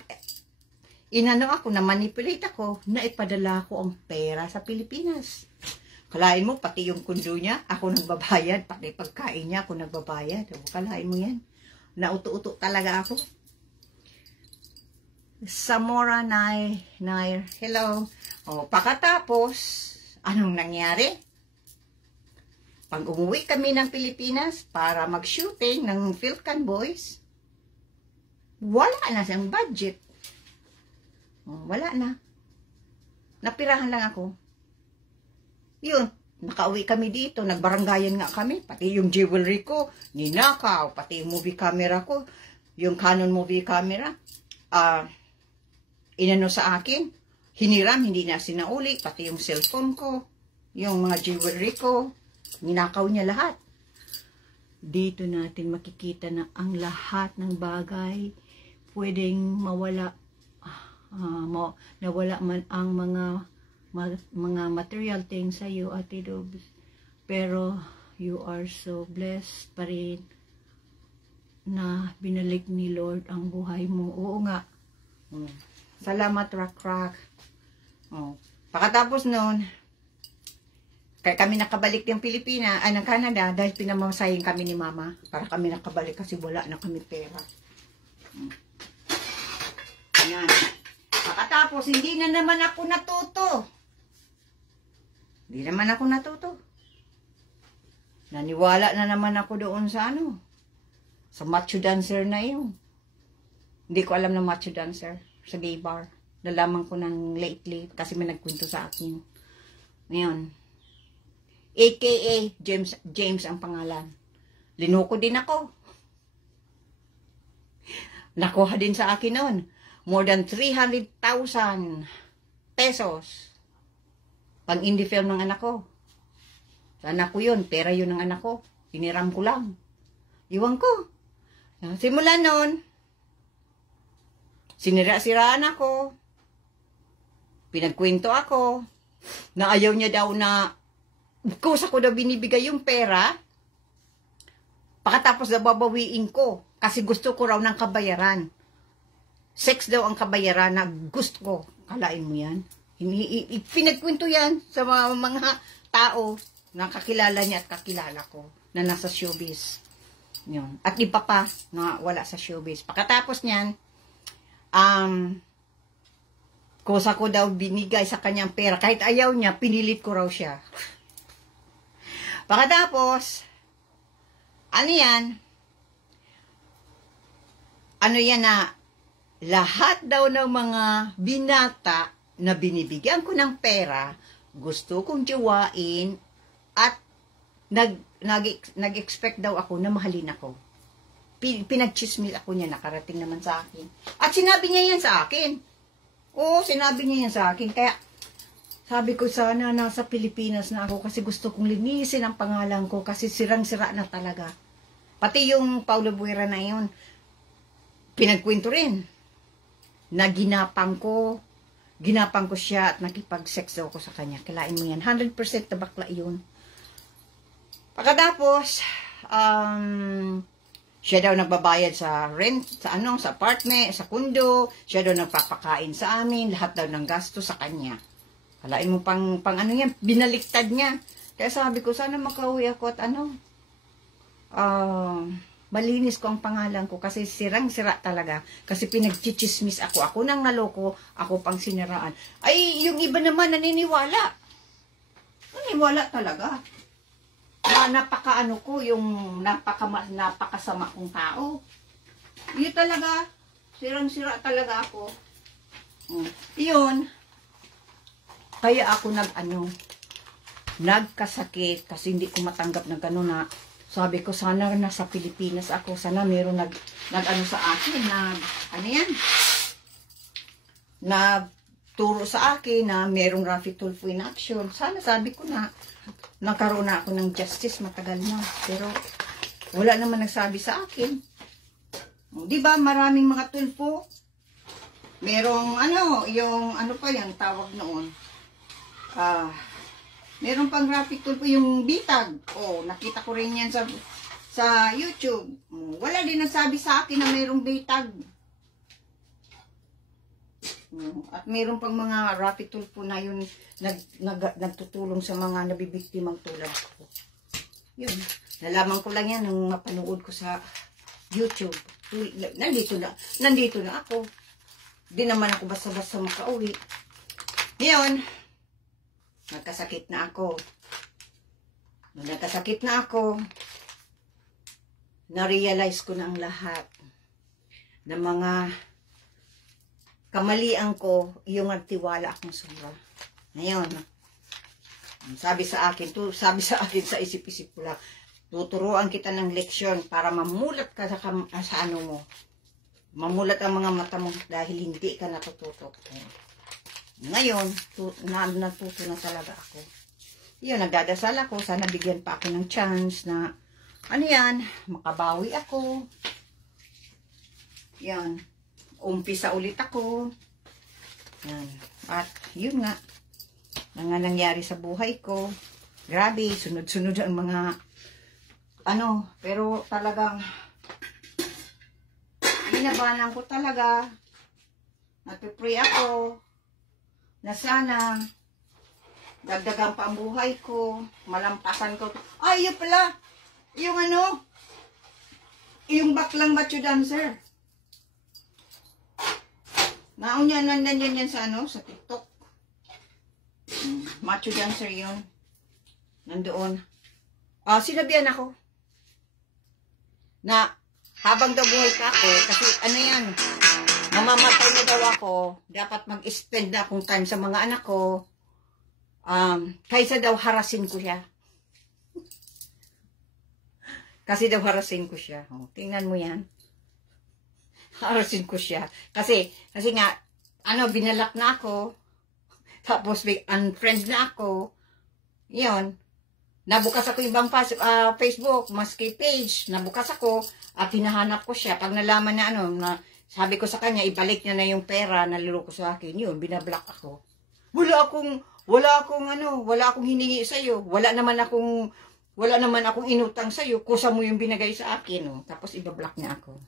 ako na manipulate ako na ipadala ko ang pera sa Pilipinas. Kalain mo, pati yung kundo niya, ako nagbabayad, pati pagkain niya, ako nagbabayad. Kalain mo yan. Nauto-uto talaga ako. Samora Nair, hello. Pagkatapos, anong nangyari? Pag umuwi kami ng Pilipinas para mag-shooting ng Philcan Boys, wala na siyang budget. Wala na. Napirahan lang ako. Yun, nakauwi kami dito, nagbaranggayan nga kami, pati yung jewelry ko, ninakaw, pati yung movie camera ko, yung Canon movie camera, inano sa akin, hiniram, hindi na sinauli, pati yung cellphone ko, yung mga jewelry ko, ninakaw niya lahat. Dito natin makikita na ang lahat ng bagay pwedeng mawala, nawala man ang mga material things sa iyo, Ate Dobs. Pero you are so blessed pa rin na binalik ni Lord ang buhay mo. Oo nga. Salamat, Rock. Pagkatapos noon, kami nakabalik ng Pilipinas, ng Canada, dahil pinamasahin kami ni Mama para kami nakabalik kasi wala na kami pera. Yan. Pagkatapos, hindi na naman ako natuto. Naniwala na naman ako doon sa sa macho dancer na yun. Hindi ko alam na macho dancer sa gay bar. Nalaman ko ng lately kasi may nagkwento sa akin. Ngayon, AKA James ang pangalan. Linuko din ako. Nakuha din sa akin noon. More than 300,000 pesos. Pang indie film ng anak ko. Sa anak ko yun. Pera yun ng anak ko. Hiniram ko lang. Iwan ko. Simula noon, sinira-siraan ako. Pinagkwento ako. Na ayaw niya daw na kusa ko daw binibigay yung pera. Pagkatapos na babawiin ko. Kasi gusto ko raw ng kabayaran. Sex daw ang kabayaran na gusto ko. Kalain mo yan? Pinagkwento yan sa mga tao na kakilala niya at kakilala ko na nasa showbiz. Yun. At iba pa na wala sa showbiz. Pagkatapos niyan, kusa ko daw binigay sa kanyang pera. Kahit ayaw niya, pinilit ko raw siya. Pagkatapos, ano yan? Ano yan na lahat daw ng mga binata na binibigyan ko ng pera, gusto kong jowain at nag-expect daw ako na mahalin ako. Pinagchismis ako niya, nakarating naman sa akin. At sinabi niya yan sa akin. Oo, sinabi niya yan sa akin. Kaya, sabi ko sana nasa Pilipinas na ako kasi gusto kong linisin ang pangalan ko kasi sirang-sira na talaga. Pati yung Paulo Buera na yun, pinagkwento rin na ginapang ko siya at nakipag-sex daw ako sa kanya. Kilain mo yan. 100% na bakla yun. Pagkatapos, siya daw nagbabayad sa rent, sa apartment, sa kundo. Siya daw nagpapakain sa amin. Lahat daw ng gasto sa kanya. Kalain mo pang ano yan, binaliktad niya. Kaya sabi ko, sana makauwi ako at malinis ko ang pangalan ko kasi sirang-sira talaga. Kasi pinagchichismis ako. Ako nang naloko, ako pang siniraan. Ay, yung iba naman naniniwala. Naniniwala talaga. Napaka-ano ko, yung napakasama kong tao. Yun talaga. Sirang-sira talaga ako. Yun. Kaya ako nagkasakit kasi hindi ko matanggap na gano'n na sabi ko sana nasa Pilipinas ako, sana meron nag-ano sa akin, nagturo sa akin na merong Raffy Tulfo in action. Sana sabi ko na nagkaroon na ako ng justice matagal na. Pero wala naman nagsabi sa akin. Di ba maraming mga tulfo? Merong yung ano pa yung tawag noon. Meron pang Raffy Tulfo yung bitag. Nakita ko rin yan sa YouTube. Wala din nagsabi sa akin na merong bitag. At meron pang mga Raffy Tulfo na yun nagtutulong sa mga nabibiktimang tulad ko. Yun. Nalaman ko lang yan nung mapanood ko sa YouTube. Nandito na ako. Di naman ako basta-basta makauwi. Ngayon, nagkasakit na ako. Nung nagkasakit na ako, na-realize ko na ang lahat ng mga kamalian ko, yung nagtiwala akong sobra. Ngayon, sabi sa akin sa isip-isip ko lang, tuturuan kita ng leksyon para mamulat ka sa ano mo. Mamulat ang mga mata mo dahil hindi ka natututo. Ngayon, natuto na talaga ako. Yun, nagdadasal ako. Sana bigyan pa ako ng chance na, makabawi ako. Yan. Umpisa ulit ako. Yan. At yun nga nangyari sa buhay ko. Grabe, sunod-sunod ang mga pero talagang binabanan ko talaga. Nagpipray ako na sana dagdagan pa ang buhay ko, malampasan ko. Ay, yun pala. Yung baklang macho dancer. Nandiyan yan sa sa TikTok. Macho dancer yun. Nandoon. Sinabihan ako na habang daw buhay pa ako, kasi mamamatay na daw ako, dapat mag-spend na akong time sa mga anak ko, kaysa daw harasin ko siya. Kasi daw harasin ko siya. Tingnan mo yan. Harasin ko siya. Kasi nga, binalak na ako. Tapos, unfriend na ako. Yun. Nabukas ako ibang Facebook, maski page. Nabukas ako at hinahanap ko siya. Pag nalaman na sabi ko sa kanya, ibalik niya na yung pera na niloko sa akin. Yun, binablock ako. Wala akong hiningi sa'yo. Wala naman akong inutang sa'yo. Kusa mo yung binagay sa akin. Tapos, ibablock niya ako.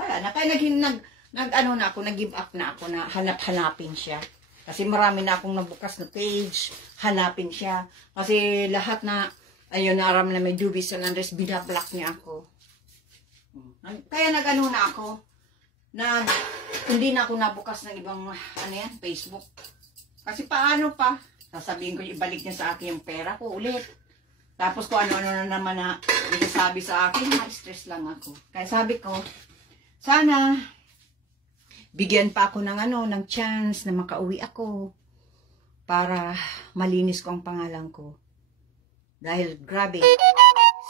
Wala na. Kaya nag-give up na ako na hanapin siya. Kasi marami na akong nabukas na page, hanapin siya. Kasi lahat na, Ayun, naram na may Dubi San Andres, binablock niya ako. Kaya nag-ano na ako, na hindi na ako nabukas ng ibang, Facebook. Kasi paano pa? Sasabihin ko, ibalik niya sa akin yung pera ko ulit. Tapos kung ano-ano na naman na sabi sa akin, stress lang ako. Kaya sabi ko, sana, bigyan pa ako ng chance na makauwi ako para malinis ko ang pangalan ko. Dahil grabe,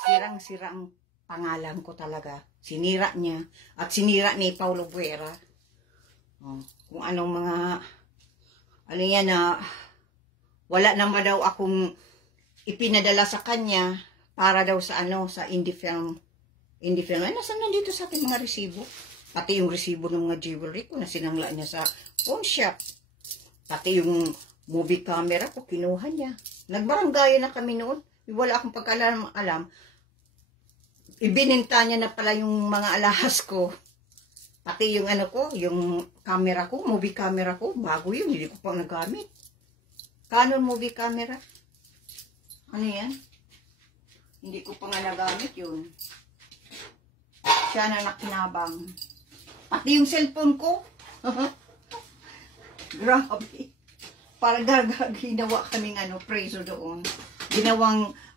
sirang-sira ang pangalan ko talaga. Sinira niya. At sinira ni Paulo Buera. Kung anong mga, wala naman daw akong ipinadala sa kanya para daw sa sa indie film. Nasaan nandito sa ating mga resibo? Pati yung resibo ng mga jewelry ko na sinangla niya sa pawn shop. Pati yung movie camera ko, kinuha niya. Nagbaranggayan na kami noon. Wala akong pagkaalam. Ibininta niya na pala yung mga alahas ko. Pati yung yung camera ko, movie camera ko, bago yun, hindi ko pang nagamit. Canon movie camera. Ano yan? Hindi ko pa nga nagamit yun. Siya na nakinabang. Pati yung cellphone ko. Grabe. Para ginawa kaming preso doon.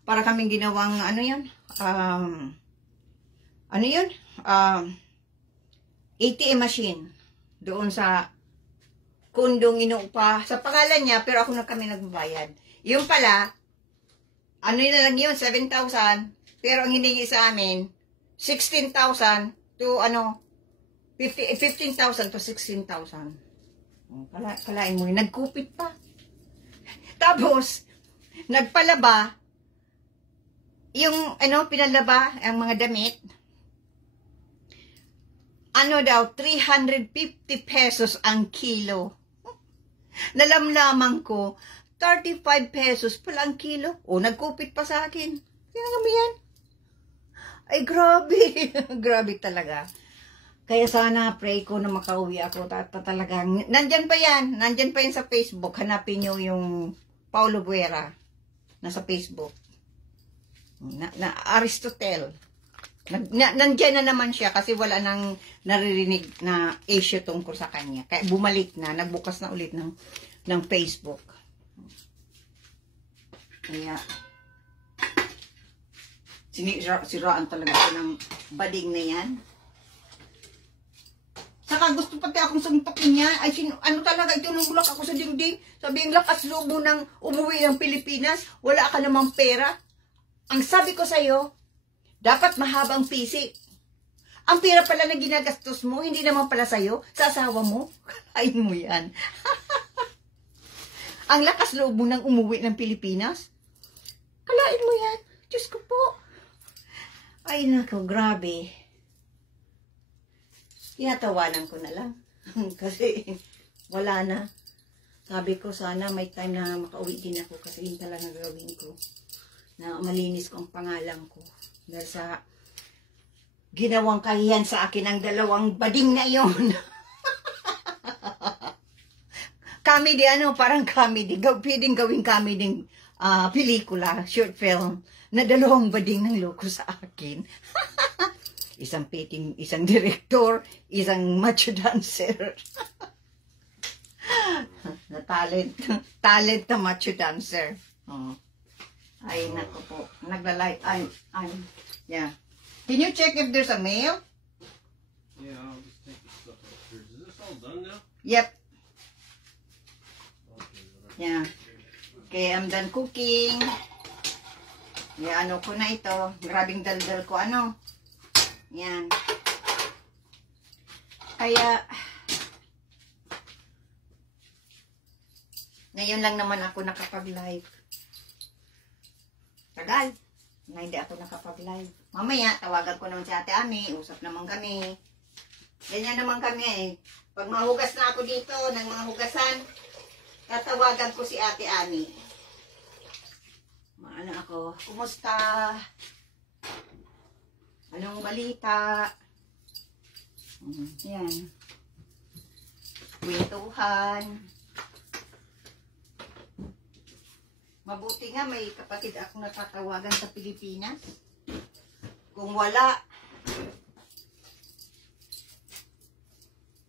Para kaming ginawang, ATM machine. Doon sa kundong inuupa. Sa pangalan niya, pero ako na kami nagbabayad. Yung pala, na lang yun, 7,000. Pero ang hiningi sa amin, 16,000 to 15,000 to 16,000. Kalain mo yun, nagkupit pa. Tapos, nagpalaba, yung, pinalaba, ang mga damit, daw, 350 pesos ang kilo. Nalamlaman ko, 35 pesos pala ang kilo. Nagkupit pa sa akin. Tingnan mo yan. Ay, grabe. Grabe talaga. Kaya sana pray ko na makauwi ako. Talagang, nandyan pa yan sa Facebook. Hanapin nyo yung Paulo Buera. Nasa Facebook. Na Aristotle. Nandyan na naman siya kasi wala nang naririnig na issue tungkol sa kanya. Kaya bumalik na. Nagbukas na ulit ng Facebook. Kaya, siraan talaga ako ng bading na yan. Saka gusto pati akong sumpakin niya. Ay, talaga, itinulak ako sa dingding. Sabi, ang lakas loob mo nang umuwi ng Pilipinas. Wala ka namang pera. Ang sabi ko sa'yo, dapat mahabang pisik. Ang pera pala na ginagastos mo, hindi naman pala sa'yo, sa asawa mo. Kain mo yan. Ang lakas loob mo nang umuwi ng Pilipinas. Kalain mo yan. Diyos ko po. Ay, nako, grabe. Tinatawanan ko na lang. Kasi, wala na. Sabi ko, sana may time na makauwi din ako. Kasi yun talaga gagawin ko. Na malinis ko ang pangalan ko. Dahil sa ginawang kahiyan sa akin ang dalawang bading na iyon. Comedy, parang comedy. Pwedeng gawing comedy pelikula, short film, na dalawang bading ng loko sa akin. Isang director, isang macho dancer. Na talent na macho dancer. Ay, nako po. Naglalay. Yeah. Can you check if there's a mail? Yeah, I'll just take the stuff upstairs. Is this all done now? Yep. Okay, whatever. Yeah. Okay, I'm done cooking. Yeah, ko na ito. Grabing daldal ko, Yan. Kaya, ngayon lang naman ako nakapag-live. Tagal. Na hindi ako nakapag-live. Mamaya, tawagan ko naman si Ate Ami. Usap naman kami. Ganyan naman kami Pag mahugas na ako dito ng mga hugasan, tatawagan ko si Ate Ami. Maano ako, kumusta? Anong balita? Yan. Kwentuhan. Mabuti nga may kapatid akong natatawagan sa Pilipinas. Kung wala,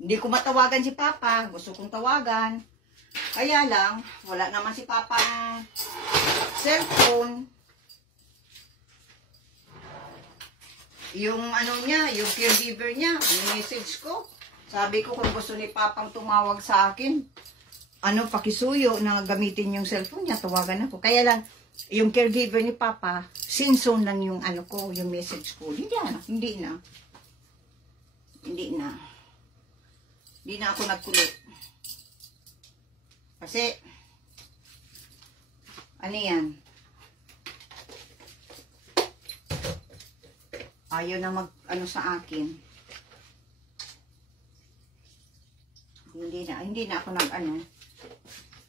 hindi ko matawagan si Papa. Gusto kong tawagan. Kaya lang, wala naman si Papa ng cellphone. Yung ano niya, yung caregiver niya, yung message ko. Sabi ko kung gusto ni Papang tumawag sa akin, pakisuyo na gamitin yung cellphone niya, tawagan ako. Kaya lang, yung caregiver ni Papa, sinson lang yung yung message ko. Hindi na ako nagkulit. Kasi, yan? Ayaw na sa akin. Hindi na ako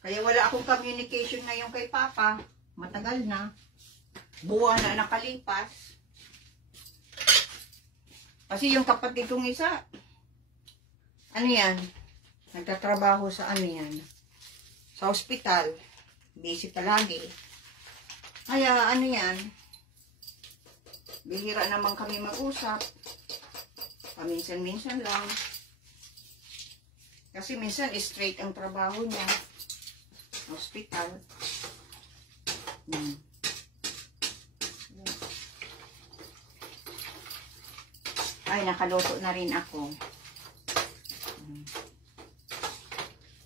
Kaya wala akong communication ngayon kay Papa. Matagal na. Buwan na nakalipas. Kasi yung kapatid kong isa, nagtatrabaho sa sa ospital. Busy palagi. Kaya bihira naman kami mag-usap. Paminsan-minsan lang. Kasi minsan straight ang trabaho niya. Hospital. Ay, nakaluto na rin ako.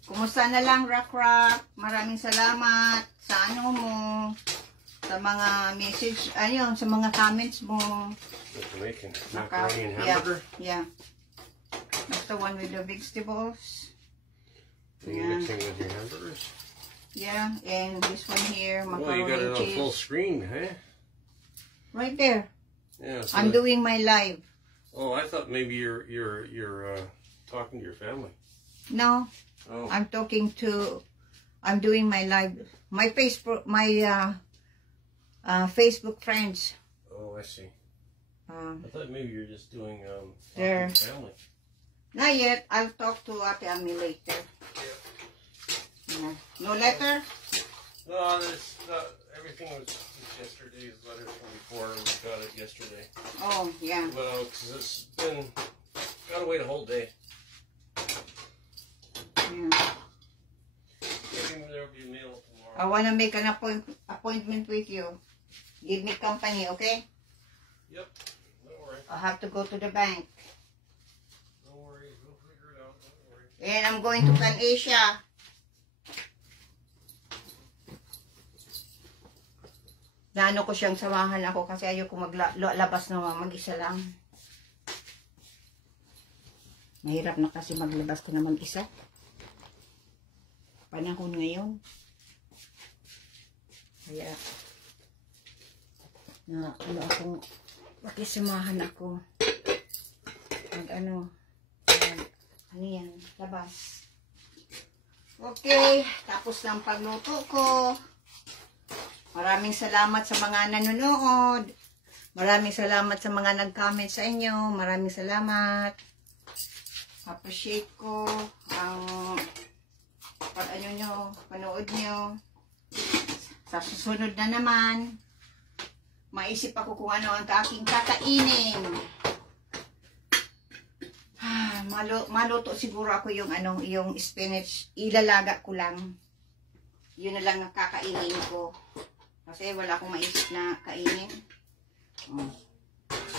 Kumusta na lang, Rock? Maraming salamat sa mo. Sa mga message, sa mga comments mo. Macaroni and hamburger? Yeah. That's the one with the vegetables. Are you mixing with your hamburgers? Yeah, and this one here, macaroni well, you got it on cheese. full screen, huh? Right there. Yeah. So I'm doing my live. Oh, I thought maybe you're talking to your family. No. Oh. I'm doing my live. My Facebook, Facebook friends. Oh, I see. I thought maybe you were just doing there. talking to family. Not yet. I'll talk to Ate Ami later. Yeah. No letter? No, everything was yesterday's letter from before. We got it yesterday. Oh, yeah. Well, because it's been, gotta wait a whole day. Yeah. Maybe there'll be a mail tomorrow. I want to make an appointment with you. Give me company, okay? Yep. Don't worry. I have to go to the bank. Don't worry. We'll figure it out. Don't worry. And I'm going to Pan Asia. Naano ko siyang samahan ako kasi ayoko maglabas na mag-isa lang. Mahirap na kasi maglabas ko na mag-isa. Panahon ngayon. Kaya akong makisamahan ako. Labas. Okay, tapos ng pagluto ko. Maraming salamat sa mga nanonood. Maraming salamat sa mga nag-comment sa inyo. Maraming salamat. Appreciate ko ang panood nyo. Sa susunod na naman, maisip ako kung ano ang aking kakainin. Maluto siguro ako yung spinach. Ilalaga ko lang. Yun na lang ang kakainin ko. Kasi wala akong maisip na kainin.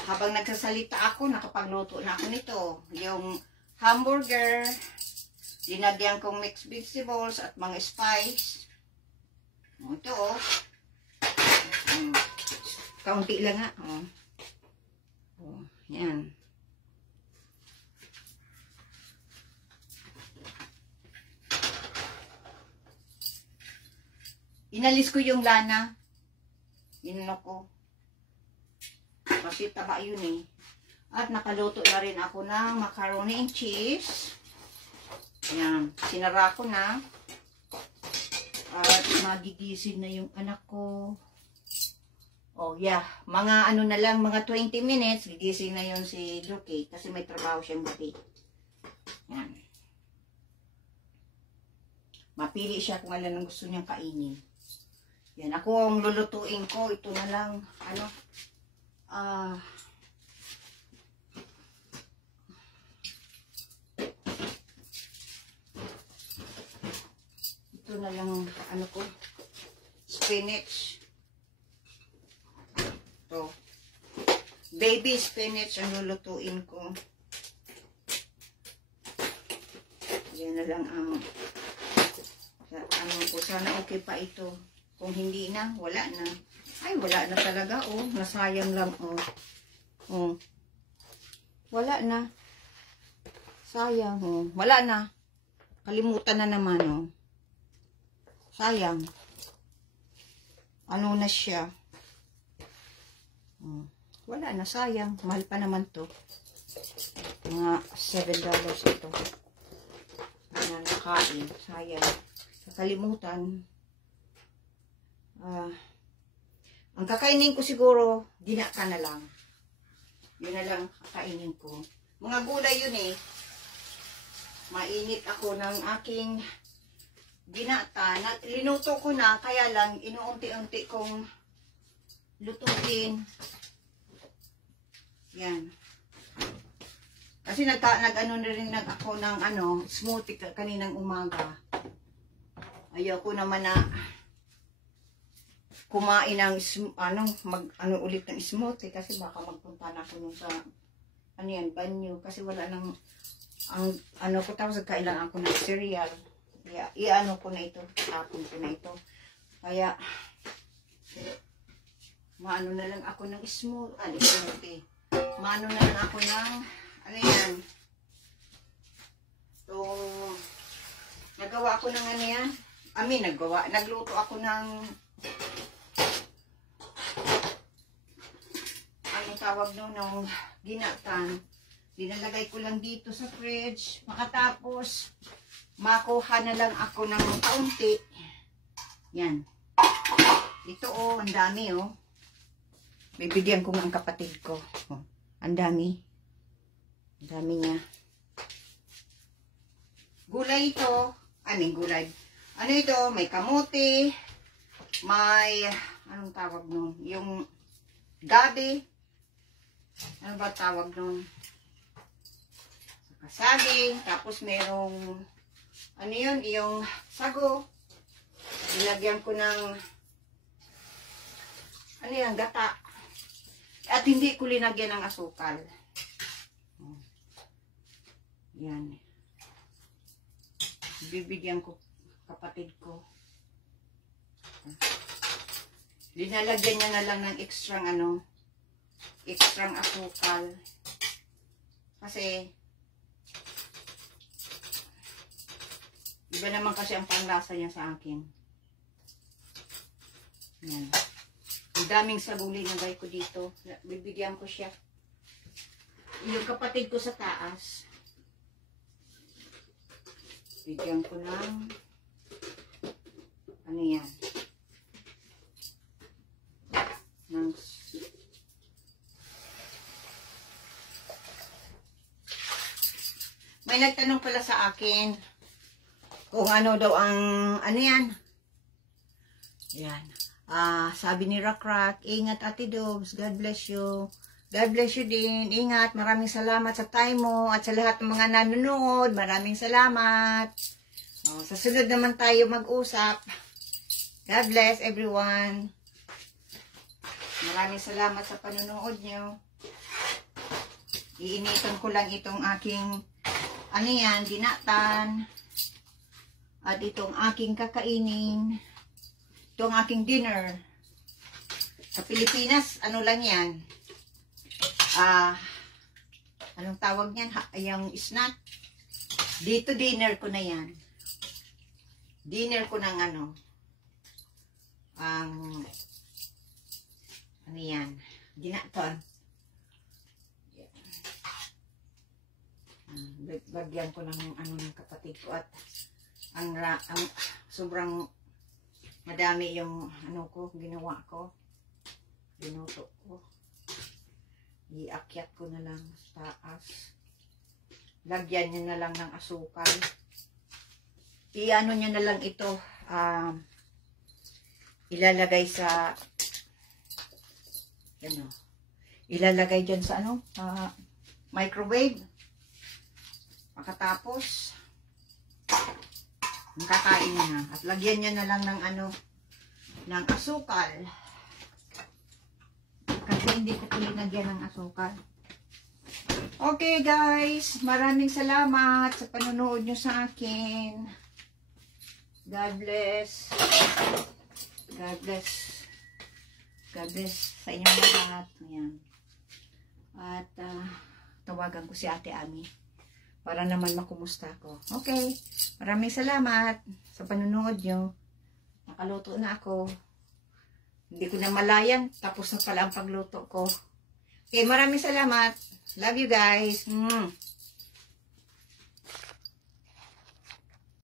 Habang nagsasalita ako, nakapagluto na ako nito. Yung hamburger, dinagyan kong mixed vegetables at mga spice. Ito kaunti lang nga. Yan. Inalis ko yung lana. Inano ko. Kasi taba yun eh. At nakaluto na rin ako ng macaroni and cheese. Ayan. Sinara ko na. At magigising na yung anak ko. Oh yeah. Mga na lang, mga 20 minutes. Gigising na yun si Lucky. Kasi may trabaho siyang gabi. Ayan. Mapili siya kung alam ang gusto niyang kainin. Yan, ako ang lulutuin ko. Ito na lang, ano, ito na lang, ano ko, spinach. Ito. Baby spinach ang lulutuin ko. Yan na lang ang, ano ko, sana okay pa ito. Kung hindi na, wala na. Ay, wala na talaga, oh. Nasayang lang, oh. Oh. Wala na. Sayang, oh. Wala na. Kalimutan na naman, oh. Sayang. Ano na siya? Oh. Wala na, sayang. Mahal pa naman to. Mga $7 ito. Na nakain. Sayang. Nakalimutan. Ang kakainin ko siguro, ginata na lang. Yun na lang kakainin ko. Mga gulay yun eh. Mainit ako ng aking ginata. Linuto ko na, kaya lang inuunti-unti kong lutuin. Yan. Kasi nag-ano na rin ako ng smoothie kaninang umaga. Ayoko naman na kumain ng ulit ng smoothie kasi baka magpunta na ako nung sa banyo kasi wala nang ko tapos kailangan ako ng cereal. Kaya iano ko na ito, tapon ko na ito. Kaya maano na lang ako ng smoothie. Maano na lang ako ng nagawa ako ng nagluto ako ng tawag ng ginatan. Dinalagay ko lang dito sa fridge. Makatapos, makuha na lang ako ng kaunti. Yan. Ito ang dami Bibigyan ko ng kapatid ko. Ang dami. Ang dami niya. Gulay ito. Gulay. Ano ito? May kamote. May, anong tawag nun? Yung gabi. Ano ba tawag nun? Saging. Tapos merong, yung sago. Nilagyan ko ng, gata. At hindi ko linagyan ng asukal. Yan. Bibigyan ko kapatid ko. Linalagyan niya na lang ng extrang asukal. Kasi iba naman kasi ang panlasa niya sa akin. Yan. Ang daming sabong linagay ko dito. Bibigyan ko siya. Yung kapatid ko sa taas. Bigyan ko ng yan. May nagtanong pala sa akin kung ano daw ang yan. Yan. Sabi ni Rakrak, ingat Ate Dobs, God bless you. God bless you din. Ingat. Maraming salamat sa time mo at sa lahat ng mga nanonood. Maraming salamat. Sa sunod naman tayo mag-usap. God bless everyone. Maraming salamat sa panonood nyo. Iinitan ko lang itong aking dinatan. At itong aking kakainin. Itong aking dinner. Sa Pilipinas, lang yan. Anong tawag niyan? Yung snack. Dito dinner ko na yan. Dinner ko ng yan? Ginatan. Lagyan ko ng ng kapatid ko at ang sobrang madami yung ginawa ko. Binuto ko. Iakyat ko na lang sa taas. Lagyan niya na lang ng asukal. Iano niya na lang ito. ilalagay sa ano, ilalagay dyan sa ano, microwave. Makatapos kakain na. At lagyan niya na lang ng ano, ng asukal. Kasi hindi ko po linagyan ng asukal. Okay guys, maraming salamat sa panonood nyo sa akin. God bless. God bless. God bless sa inyong lahat. Ayan. At tawagan ko si Ate Ami para naman makumusta ko. Okay, maraming salamat sa panonood nyo. Nakaluto na ako. Hindi ko na malayan. Tapos na pala ang pagluto ko. Okay, maraming salamat. Love you guys.